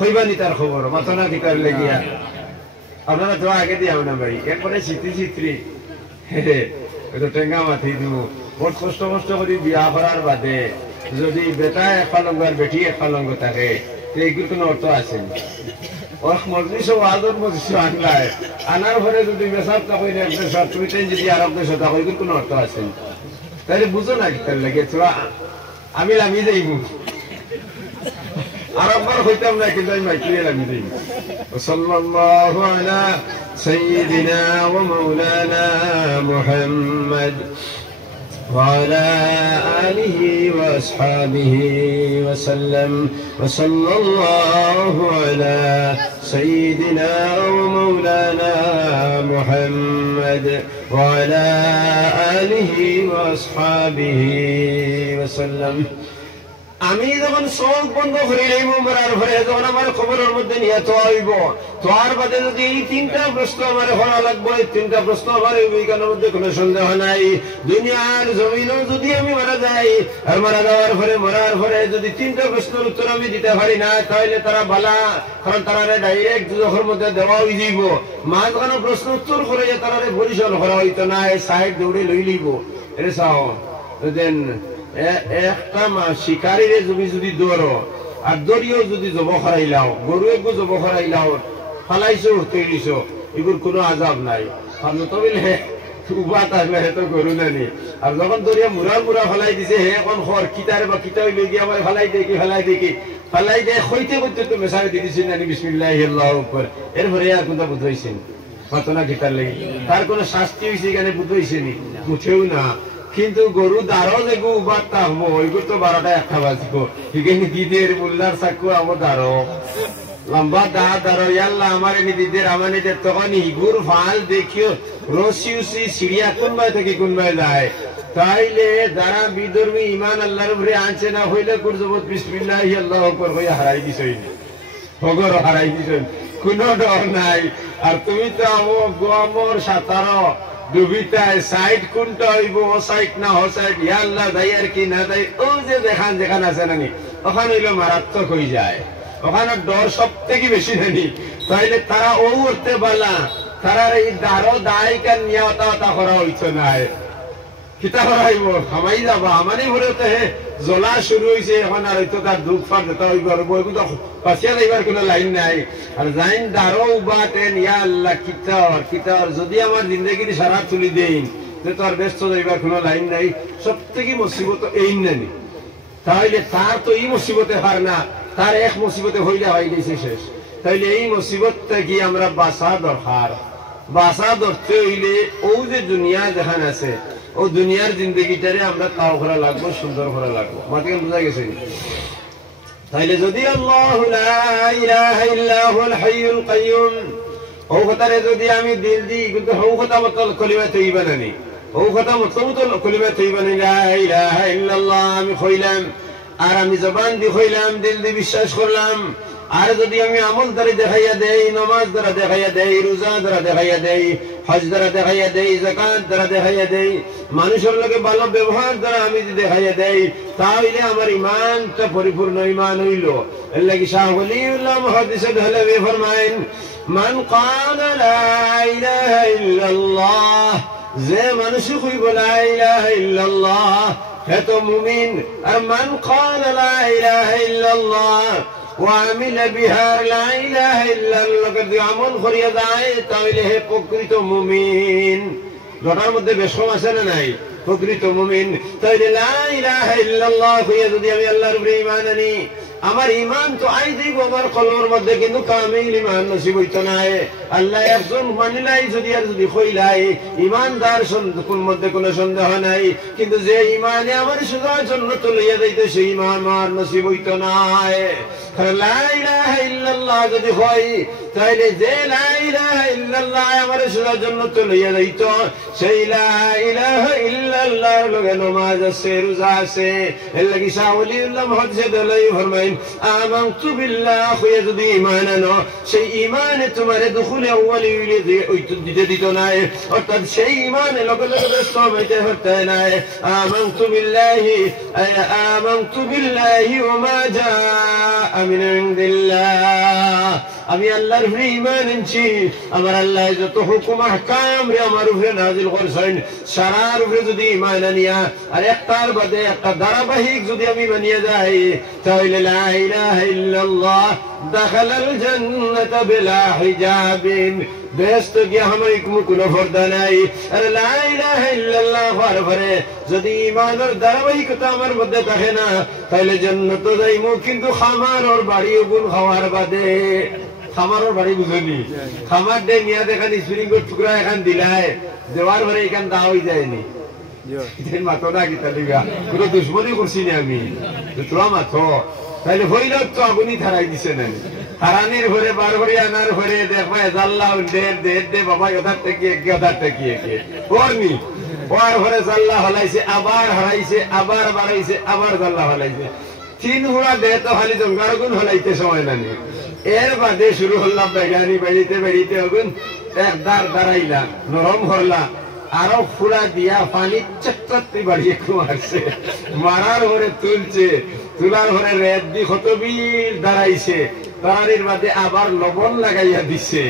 হইবানি তার খবর মাথনা দিকার লাগিয়া আপনারা তো আগে দিয়ে না ভাই একবারে চিত্রি তো টেঙ্গা মাথি দিব বহুত কষ্ট করে বিয়া করার বাদে যদি বেটা এক পালঙ্গ আর বেটি এক পালঙ্গ থাকে এইগুলোর কোনো অর্থ আছে মজলিস আদর মজলিস আনলায় আনার পরে যদি মেসাব থাকো তুমি যদি আরব দেশ থাকো এগুলোর কোনো অর্থ আছে তাহলে বুঝো না কি তার লাগে তোরা আমি লামি যাইব আরববার হইতাম না কিন্তু আমি মাইকিয়ে লামি যাইব সাল্লাল্লাহু আলা সাইয়্যিদিনা ওয়া মাওলানা মুহাম্মদ وعلى آله وأصحابه وسلم وصلى الله على سيدنا ومولانا محمد وعلى آله وأصحابه وسلم আমি যখন চোখ বন্ধ করে নেব মরার পরে যখন আমার খবরের মধ্যে নিয়ে তো আইব তোর বাদে যদি এই তিনটা প্রশ্ন আমার করা লাগবে এই তিনটা প্রশ্ন আমার বিজ্ঞানের মধ্যে কোনো সন্দেহ নাই দুনিয়ার জমিনও যদি আমি মারা যাই আর মারা যাওয়ার পরে যদি তিনটা প্রশ্নের উত্তর আমি দিতে পারি না তাহলে তারা বালা কারণ তারা ডাইরেক্ট দুজখের মধ্যে দেওয়া হয়ে যাইব মাঝখানে প্রশ্ন উত্তর করে তারা পরিচালন করা হইতো না এই সাইড দৌড়ে লই লইব এটা চাও দেন একটা শিকারীরে যদি দৌড়ো আর দড়িও যদি জব খরাইলাও গরু একগু জব খরাইলাও ফালাইছো তৈরিছো এগুলোর কোনো আজাব নাই আর নতবিলে উবা থাকলে হে তো গরু নানি আর যখন দড়িয়া মুড়া ফেলাই দিছে হে এখন খর কিতারে বা কিতা হইলে গিয়ে আমার ফেলাই দেখি ফেলাই দিয়ে হইতে করতে তো মেশারে দিয়ে দিছি নানি বিসমিল্লাহি আল্লাহু আকবার এরপরে আর কোনটা বুঝাইছেন মাতনা কিতার লাগি তার কোনো শাস্তি হয়েছে এখানে বুঝাইছেনি মুছেও না কিন্তু গরু দাঁড়ো দেখবো উবার থাকবো ওইগুলো তো 12টা 1টা বাজবো এখানে দিদের মোল্লার চাকু আমার দাঁড়ো লম্বা দাঁড়ো ইয়াল্লা আমার দিদের আমার নিজের তখন ইগুর ফাল দেখিও রসি উসি সিরিয়া কোনবাই থেকে কোনবাই যায় তাইলে যারা বিধর্মী ইমান আল্লাহর উপরে আনছে না হইলে কুরজবত বিসমিল্লাহি আল্লাহু আকবার হইয়া হারাই দিছই হগর হারাই দিছই কোনো ডর নাই আর তুমি তো আমার সাঁতারো ডুবিতায় সাইড কোনটা হইব ও সাইড না ও সাইড ইয়া আল্লাহ দাই আর কি না দাই ও যে যেখান আছে নানি ওখানে হইলো মারাত্মক হয়ে যায় ওখানে ডর সব থেকে বেশি নানি তাইলে তারা ও উঠতে পারলা তারা এই দাঁড়ো দায় কান নিয়ে ওটা করা হইতো না কিতা করাইব খামাই যাবা আমারই ঘরে তো হে জ্বলা শুরু হয়েছে এখন আর হয়তো তার দুঃখ ফার যেতে হইব আর বইগুলো পাশিয়া যাইবার কোনো লাইন নাই আর যাইন দাঁড়ো উবাতেন ইয়া আল্লাহ কিতার যদি আমার জিন্দগির সারা তুলি দেন তো তার ব্যস্ত যাইবার কোনো লাইন নাই সব থেকে মুসিবত এই নানি তাহলে তার তো এই মুসিবতে হার না তার এক মুসিবতে হইলে হয়ে গেছে শেষ তাইলে এই মুসিবত থেকে আমরা বাঁচা দরকার বাঁচা ধরতে হইলে ও যে দুনিয়া যেখানে আছে ও দুনিয়ার জিন্দগিটারে আমরা তাও করা লাগবো সুন্দর করা লাগবো মাটিকে বোঝা গেছে তাইলে যদি আল্লাহু লা ইলাহা ইল্লা হুয়াল হাইয়ুল কাইয়ুম ও কথারে যদি আমি দিল দি কিন্তু ও কথা মত কলিমা তৈবা নানি ও কথা মত কলিমা তৈবা নানি লা ইলাহা ইল্লাল্লাহ আমি কইলাম আর আমি জবান দি কইলাম দিল দি বিশ্বাস করলাম আর যদি আমি আমল দ্বারা দেখাইয়া দেই নামাজ দ্বারা দেখাইয়া দেই রোজা দ্বারা দেখাইয়া দেই হজ দ্বারা দেখাইয়া দেই যাকাত দ্বারা দেখাইয়া দেই মানুষের লগে ভালো ব্যবহার দ্বারা আমি যদি দেখাইয়া দেই তাহলে আমার ঈমানটা পরিপূর্ণ ঈমান হইল এর লাগি শাহ ওলিউল্লাহ মুহাদ্দিস দেহলভী ফরমায়েন মান ক্বালা লা ইলাহা ইল্লাল্লাহ যে মানুষ কইব লা ইলাহা ইল্লাল্লাহ হে তো মুমিন আর মান ক্বালা লা ইলাহা ইল্লাল্লাহ وعمل بها لا اله الا الله قد عمل করিয়া যায় তাহলে হে প্রকৃত মুমিন দরার মধ্যে বেশম আছে না নাই প্রকৃত মুমিন তাহলে লা ইলাহা ইল্লাল্লাহ কইয়া যদি আমি আল্লাহর উপরে ঈমান আনি আমার ঈমান তো আই দিব আমার কলমের মধ্যে কিন্তু কামিল ঈমান নসিব হইতো না আল্লাহ একজন মানিলাই যদি আর যদি কইলাই ঈমানদার কোন মধ্যে কোনো সন্দেহ নাই কিন্তু যে ঈমানে আমার সুজা জান্নাত লইয়া যাইতো সেই ঈমান আমার নসিব হইতো না লা ইলাহা ইল্লাল্লাহ যদি হয় তাইলে যে লা ইলাহা ইল্লাল্লাহ আমার সুরার জন্য তো লইয়া যাইত সেই লা ইলাহা ইল্লাল্লাহর লগে নামাজ আছে রোজা আছে এর লাগি শাহ ওলিউল্লাহ মুহাদ্দিস দলাই ফরমাইন আমানতু বিল্লাহ হয়ে যদি ঈমান আনো সেই ঈমানে তোমারে দুখুলে আউয়ালি দিতে দিত না অর্থাৎ সেই ঈমানে লগে লগে সব হইতে হতে না আমানতু বিল্লাহি ওয়া মা জাআ মিন ইনদিল্লাহ আমি আল্লাহর উপরে ঈমান আনছি আমার আল্লাহ যত হুকুম আহকাম রে আমার উপরে নাযিল করেছেন সারার উপরে যদি ঈমান আনিয়া আর একটার বাদে একটা ধারাবাহিক যদি আমি মানিয়ে যাই তাহলে লা ইলাহা ইল্লাল্লাহ দাখালাল জান্নাতা বিলা হিজাবিন বেহেশত গিয়া আমায় কোনো পর্দা নাই আর লা ইলাহা ইল্লাল্লাহ পরে যদি ঈমানের ধারাবাহিকতা আমার মধ্যে থাকে না তাহলে জান্নাতে যাইমু কিন্তু খামারের বাড়ি গুণ খাওয়ার বাদে খামারের বাড়ি বুঝনি খামার দে নিয়া দেখান স্প্রিং এর টুকরা এখান দিলায় দেওয়ার পরে এখান দাও হয়ে যায়নি ইতেন মাতো না কি তালিগা কোনো দুশ্মনী করছি না আমি তোরা মাতো তাইলে হইল তো আগুনি থারাই দিছে না হারানির ঘরে বার করে আনার ঘরে দেখবা জাল্লা দে বাবা ওধার থেকে করনি ওর ঘরে জাল্লা হলাইছে আবার হারাইছে আবার বাড়াইছে আবার জাল্লা হলাইছে তিন হুড়া দে তো খালি জঙ্গার গুণ হলাইতে সময় নানি এর বাদে শুরু হলাম বেগানি বেড়িতে হগুন এক দাঁড়াইলা নরম হরলা আরো ফুলা দিয়া পানি চট্টতি বাড়িয়ে মারছে মারার ঘরে তুলছে তুলার ঘরে রেত দি কতবিল দাঁড়াইছে তারারির বাদে আবার লবণ লাগাইয়া দিছে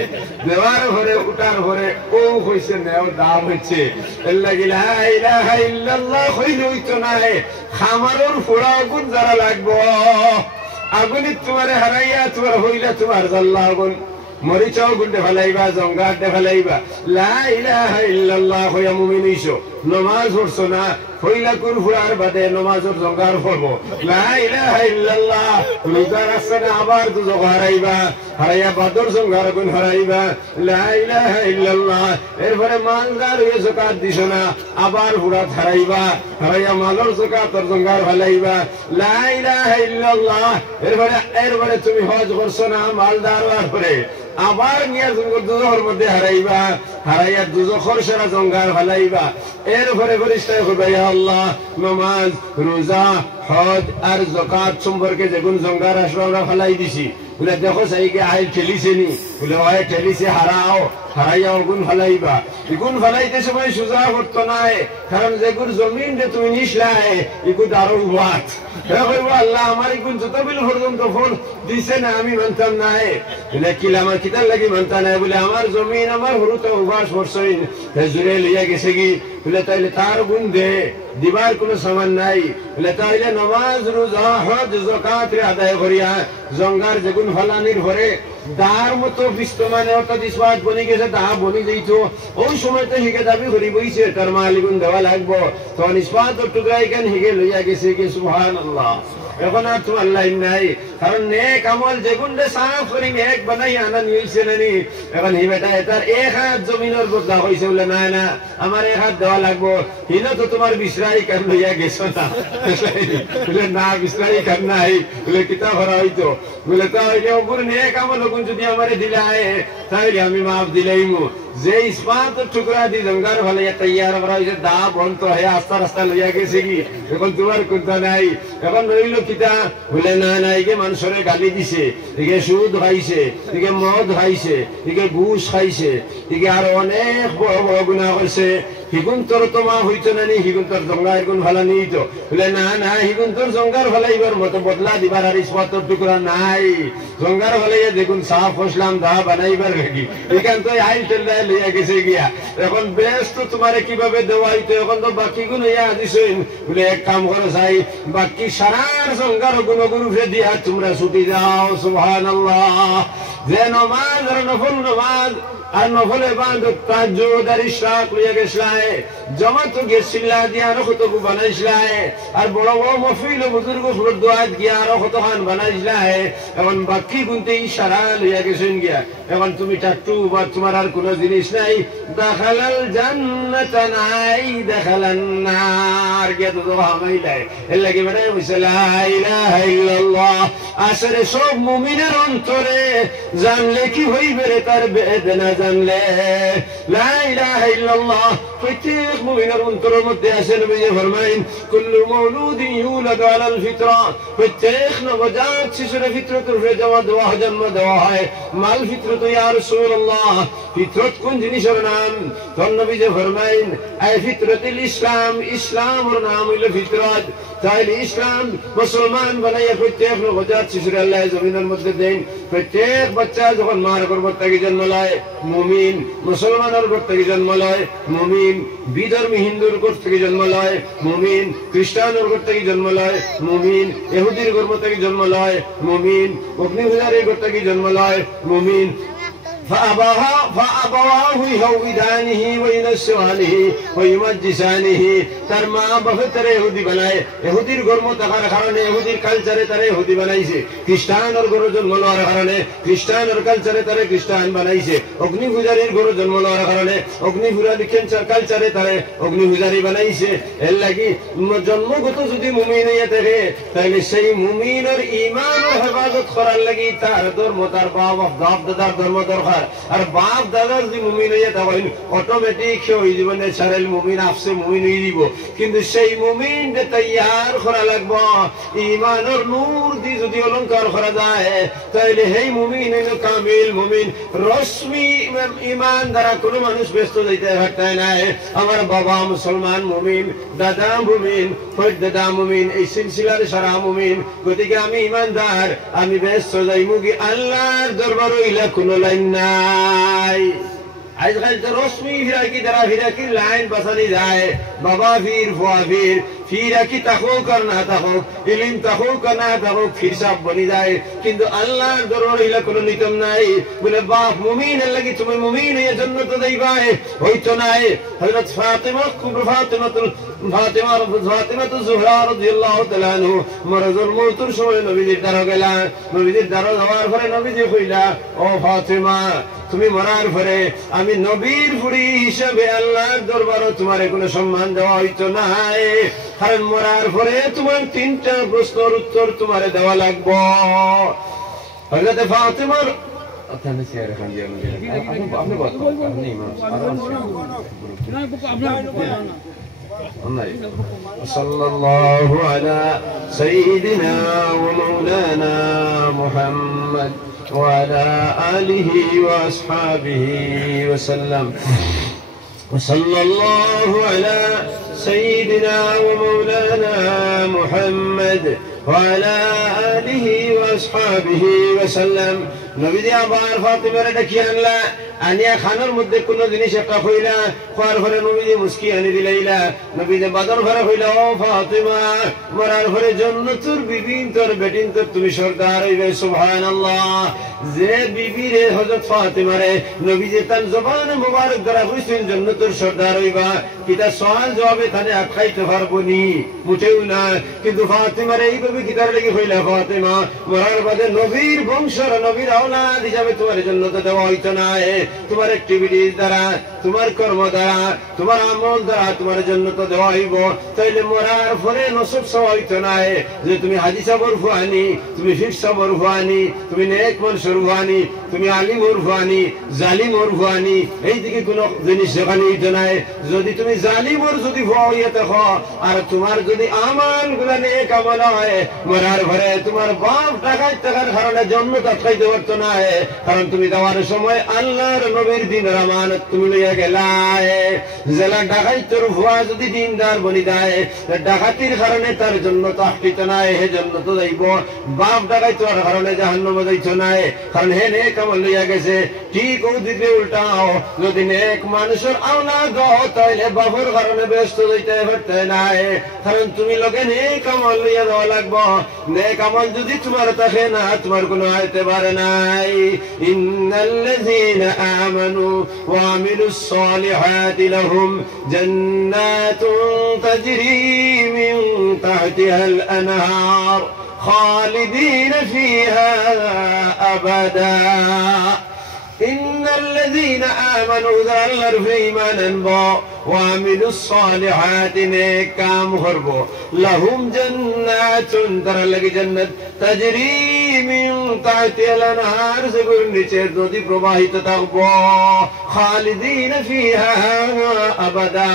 দেওয়ার ঘরে উঠার ঘরে ও হইছে নেও দাম হচ্ছে এর লাগি লা ইলাহা ইল্লাল্লাহ হইল হইতো না খামারের ফুড়া আগুন যারা লাগবো আগুনি তোমারে হারাইয়া তোমার হইলা তোমার জাল্লা আগুন মরিচাও গুন্ডে ফেলাইবা জঙ্গার দে ফেলাইবা লা ইলাহা ইল্লাল্লাহ হইয়া মুমিন হইছো নমাজ পড়ছো না হইলা কুর ফুড়ার বাদে নমাজের জঙ্গার পড়বো লা ইলাহা ইল্লাল্লাহ রোজা রাখছো না আবার দুজক হারাইবা হারাইয়া বাদর জঙ্গার গুণ হারাইবা লা ইলাহা ইল্লাল্লাহ এরপরে মালদার হয়ে যাকাত দিছো না আবার ফুড়াত হারাইবা হারাইয়া মালর যাকাতর জঙ্গার ফেলাইবা লা ইলাহা ইল্লাল্লাহ এরপরে তুমি হজ করছো না মালদার হওয়ার পরে আবার নিয়ে দুজকের মধ্যে হারাইবা হারাইয়া দুজখর সেরা জঙ্গার ফেলাইবা এরপরে ফেরেশতায় কইবা ইয়া আল্লাহ নামাজ রোজা হজ আর যাকাত সম্পর্কে যেগুন জঙ্গার আসলো আমরা ফেলাই দিছি বলে দেখো সাইকে আইল ঠেলিছে নি বলে ওই ঠেলিছে হারাও হারাইয়া গুণ ফেলাইবা গুণ ফেলাইতে সময় সোজা করতো না কারণ যেগুন জমিন যে তুমি নিসলাই এগুলো আরো বাত আল্লাহ আমার এগুন যত বিল পর্যন্ত ফোন দিছে না আমি মানতাম না বলে কিলা আমার কিতার লাগি মানতা না বলে আমার জমিন আমার হরুতে উবাস করছইন জুড়ে লইয়া গেছে কি বলে তাইলে তার গুণ দে দিবার কোনো সমান নাই বলে তাইলে নামাজ রোজা হজ যাকাত আদায় করিয়া জঙ্গার যেগুন ফলানির ঘরে দার মতো বিস্তমানে অর্থাৎ ইস্পাত বনি গেছে দা বনি যাইত ওই সময় তো হিগে দাবি করি বইছে তার মালিগুন দেওয়া লাগবো তখন ইস্পাত টুকরা এখানে হিগে লইয়া গেছে কি সুবহানাল্লাহ এখন আর তোমার লাইন নাই কারণ নেক আমল যেগুন সাফ করে নেক বানাই আনা নিয়েছে নানি এখন হি বেটা এটার এক হাত জমিনের বদলা হয়েছে বলে না না আমার এক হাত দেওয়া লাগবো হিনো তো তোমার বিশ্রাই কান লইয়া গেছো না বলে না বিশ্রাই কান নাই বলে কিতা ভরা হইতো বলে তো ওপর নেক আমল ওগুন যদি আমারে দিলাই তাহলে আমি মাফ দিলাইমু যে ইস্পাত টুকরা দি জঙ্গার ভালো তৈয়ার করা হয়েছে দা বন্ধ হয়ে আস্তা রাস্তা লইয়া গেছে কি এখন তোমার কোনটা নাই এখন রইল কিতা বলে না না একে মানুষের গালি দিছে একে সুদ খাইছে একে মদ খাইছে একে ঘুষ খাইছে একে আরো অনেক বড় বড় গুনাহ করছে হিগুন তোর তো মা হইতো না নি হিগুন তোর জঙ্গার গুণ ভালো নিত বলে না না হিগুন তোর জঙ্গার ভালাইবার মতো বদলা দিবার আর ইস্পাতর টুকরা নাই জঙ্গার ভালাইয়া দেখুন সাফ ফসলাম দা বানাইবার রেডি এখান তো আইল টেল্লা লইয়া গেছে গিয়া এখন বেশ তো তোমারে কিভাবে দেওয়া হইতো এখন তো বাকি গুণ হইয়া দিছেন বলে এক কাম করো চাই বাকি সারার জঙ্গার গুণ উঠে দিয়া তোমরা ছুটি যাও সুবহানাল্লাহ যে নমাজ আর নফল নমাজ আর নফল ইবাদত তাহাজ্জুদ আর ইশরাক লইয়া গেছলাই জমা তো গেছিলা দিয়া আর কত বানাইছলাই আর বড় বড় মফিল বুজুর্গ ফুল দোয়াত গিয়া আর কত খান বানাইছলাই এখন বাকি গুনতে ইশারা লইয়া গেছেন গিয়া এখন তুমি টাট্টু বা তোমার আর কোনো জিনিস নাই দাখালাল জান্নাত নাই দাখালান নার গিয়া তো হামাইলাই এর লাগি বেটা লা ইলাহা ইল্লাল্লাহ আসরে সব মুমিনের অন্তরে জানলে কি হইবে রে তার বেদ না জানলে লা ইলাহা ইল্লাল্লাহ প্রত্যেক মুমিনের অন্তরের মধ্যে আছে নবীজি ফরমাইন কুল্লু মাউলুদিন ইউলাদু আলাল ফিতরা প্রত্যেক নবজাত শিশুর ফিতরতের উপরে জন্ম দেওয়া হয় মাল ফিতরত ইয়া রাসূলুল্লাহ ফিতরত কোন জিনিসের নাম তখন নবীজি ফরমাইন আই ফিতরতুল ইসলাম ইসলামের নাম হলো ফিতরত তাইলে ইসলাম মুসলমান বানাইয়া প্রত্যেক নবজাত শিশুর আল্লাহ জমিনের মধ্যে দেন প্রত্যেক বাচ্চা যখন মার গর্ভ থেকে জন্ম লয় মুমিন মুসলমানের গর্ভ থেকে জন্ম লয় মুমিন বিধর্মী হিন্দুর গর্ভ থেকে জন্ম লয় মুমিন খ্রিস্টানের গর্ভ থেকে জন্ম লয় মুমিন ইহুদির গর্ভ থেকে জন্ম লয় মুমিন অগ্নিপূজারীর গর্ভ থেকে জন্ম লয় মুমিন فأبواه يهودانه وينصرانه ويمجسانه তার মা বাবা তারে ইহুদি বানায় ইহুদির গর্ম থাকার কারণে ইহুদির কালচারে তারে ইহুদি বানাইছে খ্রিস্টানের গর্ভ জন্ম লওয়ার কারণে খ্রিস্টানের কালচারে তারে খ্রিস্টান বানাইছে অগ্নিপূজারীর গর্ভ জন্ম লওয়ার কারণে অগ্নিপূজারী কালচারে তারে অগ্নিপূজারী বানাইছে এর লাগি জন্মগত যদি মুমিন হইয়া থাকে তাহলে সেই মুমিনের ঈমান ও হেফাজত করার লাগি তার ধর্ম তার বাপ দাদার ধর্ম দরকার আর বাপ দাদা যদি মুমিন হইয়া তখন অটোমেটিক ওই জীবনে সারেল মুমিন আপসে মুমিন হয়ে দিব কিন্তু সেই মুমিন তৈয়ার করা লাগবো ঈমানের নূর দিয়ে যদি অলঙ্কার করা যায় তাহলে সেই মুমিন হইল কামিল মুমিন রশ্মি ঈমান দ্বারা কোনো মানুষ ব্যস্ত যাইতে পারতে নাই আমার বাবা মুসলমান মুমিন দাদা মুমিন দাদা মুমিন এই সিলসিলার সারা মুমিন গতিকে আমি ঈমানদার আমি ব্যস্ত যাই মুগি আল্লাহর দরবার হইলা কোনো লাইন নাই আজকাল তো রশ্মি ফিরাকি দ্বারা ফিরাকির লাইন বাসানি যায় বাবা ফির ফুয়া ফির ফিরাকি তাকুক আর না তাকুক ইলিম তাকুক আর না তাকুক ফির সাপ বনি যায় কিন্তু আল্লাহর দরবার হইলা কোনো নিতম নাই বলে বাপ মুমিন এর লাগি তুমি মুমিন হয়ে জান্নাত যাইবাই হইতো নাই হযরত ফাতিমা কুবরা ফাতিমা জোহরা রাদিয়াল্লাহু তাআলা আনহু মরজুল মউতের সময় নবীজির দ্বারে গেলা নবীজির দ্বারে যাওয়ার পরে নবীজি কইলা ও ফাতিমা তুমি মরার পরে আমি নবীর ফুরি হিসেবে আল্লাহর দরবারে তোমার কোনো সম্মান দেওয়া হইতো নাই কারণ মরার পরে তোমার তিনটা প্রশ্নের উত্তর তোমারে দেওয়া লাগবে হযরত ফাতিমার আপনি শেয়ার খান দিয়ে আপনি বলতে আপনি ইমাম صلى الله على سيدنا ومولانا محمد وعلى آله وأصحابه وسلم وصلى الله على سيدنا ومولانا محمد وعلى آله وأصحابه وسلم নবীজি আবার ফাতিমারে ডাকিয়ে আনলা আনিয়া খানার মধ্যে কোন জিনিস একটা হইলা খাওয়ার পরে নবীজি মুস্কি আনি দিলাইলা নবীজি বাদর ঘরে হইলা ও ফাতিমা মরার পরে জান্নাতুর বিবি তোর বেটিন তোর তুমি সরদার হইবে সুবহানাল্লাহ যে বিবি রে হযরত ফাতিমা রে নবীজি তার জবানে মুবারক দ্বারা কইছেন জান্নাতুর সরদার হইবা কিতা সওয়াল জবাবে তানে আখাইতে পারবনি মুটেও না কিন্তু ফাতিমা রে এইভাবে কিতার লাগি হইলা ফাতিমা মরার বাদে নবীর বংশের নবীর আওলাদ হিসাবে তোমার জান্নাত দেওয়া হইতো না তোমার অ্যাক্টিভিটিস দ্বারা তোমার কর্ম দ্বারা তোমার আমল দ্বারা তোমার জান্নাত দেওয়া হইব তাইলে মরার পরে নসব সওয়া হইতো না যে তুমি হাজি সাবর ফুয়ানি তুমি ফির সাবর ফুয়ানি তুমি নেক মানুষের ফুয়ানি তুমি আলিম ওর ফুয়ানি জালিম ওর ফুয়ানি এইদিকে কোনো জিনিস সেখানে হইতো না যদি তুমি জালিম ওর যদি ফুয়া হইয়া থাকো আর তোমার যদি আমল গুলা নেক আমল হয় মরার পরে তোমার বাপ ডাকাত থাকার কারণে জান্নাত আটকাইতে পারতো না কারণ তুমি দেওয়ার সময় আল্লাহর নবীর দিনের আমানত তুমি লইয়া গেলাই জেলা ডাকাইতের ভুয়া যদি দিনদার বনি দেয় ডাকাতির কারণে তার জন্য তো আটকিত নাই হে জন্য তো যাইব বাপ ডাকাইতের কারণে জাহান্নামে যাইতো নাই কারণ হে নেক আমল লইয়া গেছে ঠিক ও দিকে উল্টাও যদি নেক মানুষের আওলাদ হও তাইলে বাপের কারণে ব্যস্ত যাইতে পারতে নাই কারণ তুমি লগে নেক আমল লইয়া দেওয়া লাগবো নেক আমল যদি তোমার থাকে না তোমার কোনো আইতে পারে নাই ইন্নাল্লাযীনা আমানু ওয়া আমিলুস সালিহাতি লাহুম জান্নাতুন তাজরি মিন তাহতিহাল আনহার খালিদিনা ফিহা আবাদা إن الذين آمنوا ذلوا في إيمانا ওয়ামিলুস সালিহাতি নেক কাম করব লাহুম জান্নাতুন তার লাগি জান্নাত তাজরি মিন তাহতিহাল আনহার যেগুলোর নিচে নদী প্রবাহিত থাকবো খালিদিনা ফিহা আবাদা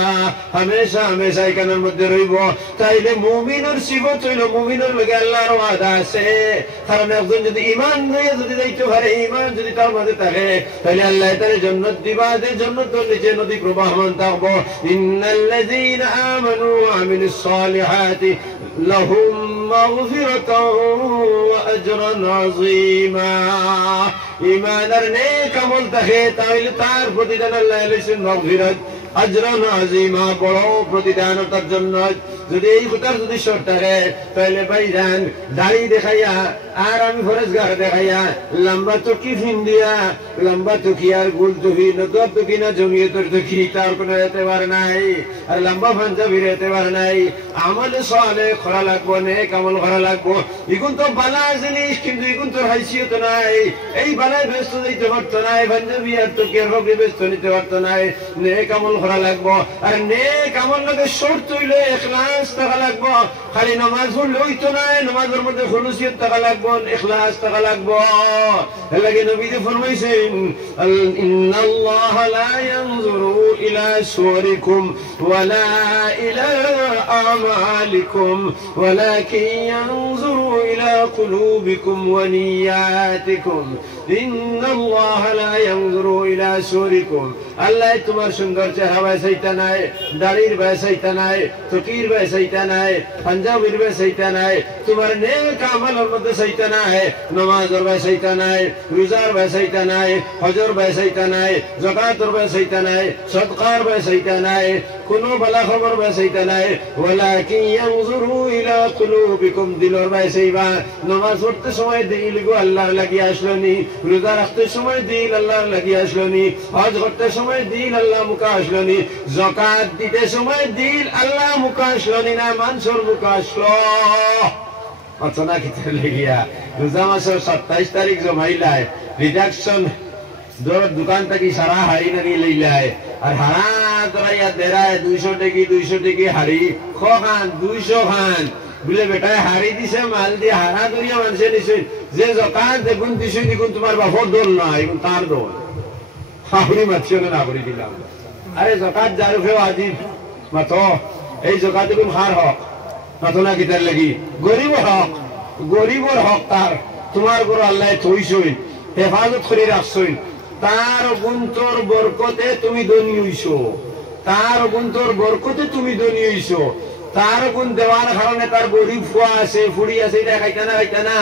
হামেশা হামেশা এখানের মধ্যে রইব তাইলে মুমিনের সিফত হইল মুমিনের লগে আল্লাহর ওয়াদা আছে কারণ একজন যদি ঈমান নিয়ে যদি যাইতে পারে ঈমান যদি তার মধ্যে থাকে তাহলে আল্লাহ তার জান্নাত দিবা দে জান্নাতের নিচে নদী প্রবাহমান থাকবো ইন্নাল্লাযীনা আমানু ওয়া আমিলুস সালিহাতি লাহুম মাগফিরাতুন ওয়া আজরুন আযীমা ঈমানের নেক আমল থাকে তাহলে তার প্রতিদান আল্লাহ দিবেন মাগফিরাত আজরুন আযীমা বড় প্রতিদান তার জন্য যদি এই কথার যদি শর্ত থাকে তাহলে ভাইজান দাড়ি দেখাইয়া আর আমি ফরেজগার দেখাইয়া লম্বা টুকি ফিন্দিয়া লম্বা টুকি আর গোল টুকি নতুন টুকি না জমিয়তের টুকি তার কোনো এতেবার নাই আর লম্বা পাঞ্জাবির এতেবার নাই আমল সালে করা লাগবো নেক আমল করা লাগবো এখন তো বালা জিনিস কিন্তু এখন তোর হাইসিয়ত নাই এই বালায় ব্যস্ত দিতে পারতো নাই পাঞ্জাবি আর টুকি আর রবি ব্যস্ত নিতে পারতো নাই নেক আমল করা লাগবো আর নেক আমল লাগে শর্ত হইলে ইখলাস থাকা লাগবো খালি নামাজ পড়লে হইতো নাই নামাজের মধ্যে খুলুসিয়ত থাকা লাগবো ইখলাস থাকা লাগবো এর লাগে নবী ফরমাইছেন ইন্নাল্লাহ লা ইয়ানজুরু ইলা সুওয়ারিকুম ওয়ালা ইলা আমালিকুম ওয়ালাকিন ইয়ানজুরু ইলা কুলুবিকুম ওয়া নিয়াতিকুম ইন্নাল্লাহ লা ইয়ানজুরু ইলা সুওয়ারিকুম আল্লাহ তোমার সুন্দর চেহারা বাছাইতা নাই দাড়ির বাছাইতা নাই টুকির বাছাইতা নাই পাঞ্জাবির বাছাইতা নাই তোমার নেক আমলের মধ্যে চাইতা নাই নামাজের বাছাইতা নাই রোজার বাছাইতা নাই হজর বাছাইতা নাই যাকাতের বাছাইতা নাই সদকার বাছাইতা নাই কোনো ভালো খবর বাছাইতা নাই ওয়ালাকিন ইয়ানজুরু ইলা কুলুবিকুম দিলর বাছাইবা নামাজ পড়তে সময় দিল গো আল্লাহর লাগি আসলনি রোজা রাখতে সময় দিল আল্লাহর লাগি আসলনি হজ করতে সময় দিল আল্লাহ মুখে আসলনি যাকাত দিতে সময় দিল আল্লাহ মুখে আসলনি না মানুষের মুখে আসলো অচনা কিতে লেগিয়া রোজা মাসের 27 তারিখ জমাইলায় রিডাকশন দোকান থেকে সারা হাড়ি নাকি লইলায় আর হারা তোরাইয়া দেরায় 200 টাকি হাড়ি খান 200 খান বলে বেটায় হাড়ি দিছে মাল দিয়ে হারা দরিয়া মানুষে নিছে যে জকাত দেখুন দিছে দেখুন তোমার বাপর দোল নয় এখন তার দোল হাড়ি মাছিও না করে দিলাম আরে জকাত যার উপরে ওয়াজিব মাতো এই জকাত দেখুন হার হক মাতো না কিতার লাগি গরিবর হক তার তোমার গরু আল্লাহ থইছই হেফাজত করে রাখছই তার গুন্তর বরকতে তুমি ধনী হইছো তার গুন্তর বরকতে তুমি ধনী হইছো তার গুণ দেওয়ার কারণে তার গরিব ফুয়া আছে ফুড়ি আছে এটা খাইতা না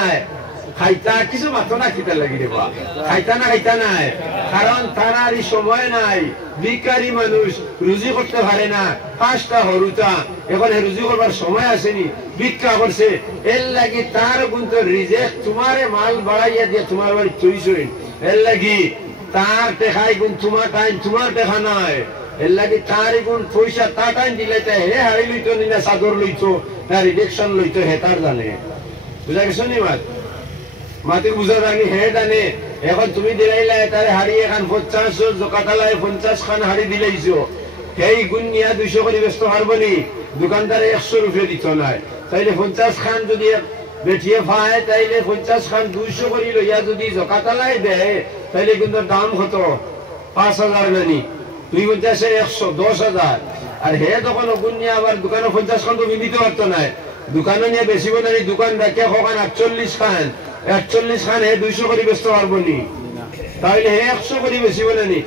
খাইতা কিছু মাত্র না খিতা লাগি রে বা খাইতা নাই কারণ তার আর সময় নাই ভিখারি মানুষ রুজি করতে পারে না 5টা হরুতা এখন রুজি করবার সময় আসেনি ভিক্ষা করছে এর লাগি তার গুন্তর রিজেক তোমারে মাল বাড়াইয়া দিয়ে তোমার বাড়ি চইছই এর লাগি তার টেকাই গুণ তোমার টেকা নাই এর লাগি তার গুণ পয়সা তা টাইম দিলে হে হাড়ি লইতো না চাদর লইতো না রিডেকশন লইতো হে তার জানে বুঝা গেছো নি মাতি বুঝা জানি হে জানে এখন তুমি দিলাইলা তারে হাড়ি এখন 50 জকাতালায় 50 খান হাড়ি দিলাইছো সেই গুণ নিয়া 200 করে ব্যস্ত পারবনি দোকানদারে 100 রুপিয়া দিত নাই তাইলে 50 খান যদি বেঠিয়ে পায় তাইলে 50 খান 200 করে লইয়া যদি জকাতালায় দেয় তাইলে কিন্তু দাম কত 5000 নানি 250 100 10000 আর হে তখন গুণ নিয়ে আবার দোকানে 50 খান তো দিতে পারতো না দোকানে নিয়ে বেশি বনানি দোকান রাখে কখন 48 খান 41 খান হে 200 করে ব্যস্ত পারবনি তাহলে হে 100 করে বেশি বনানি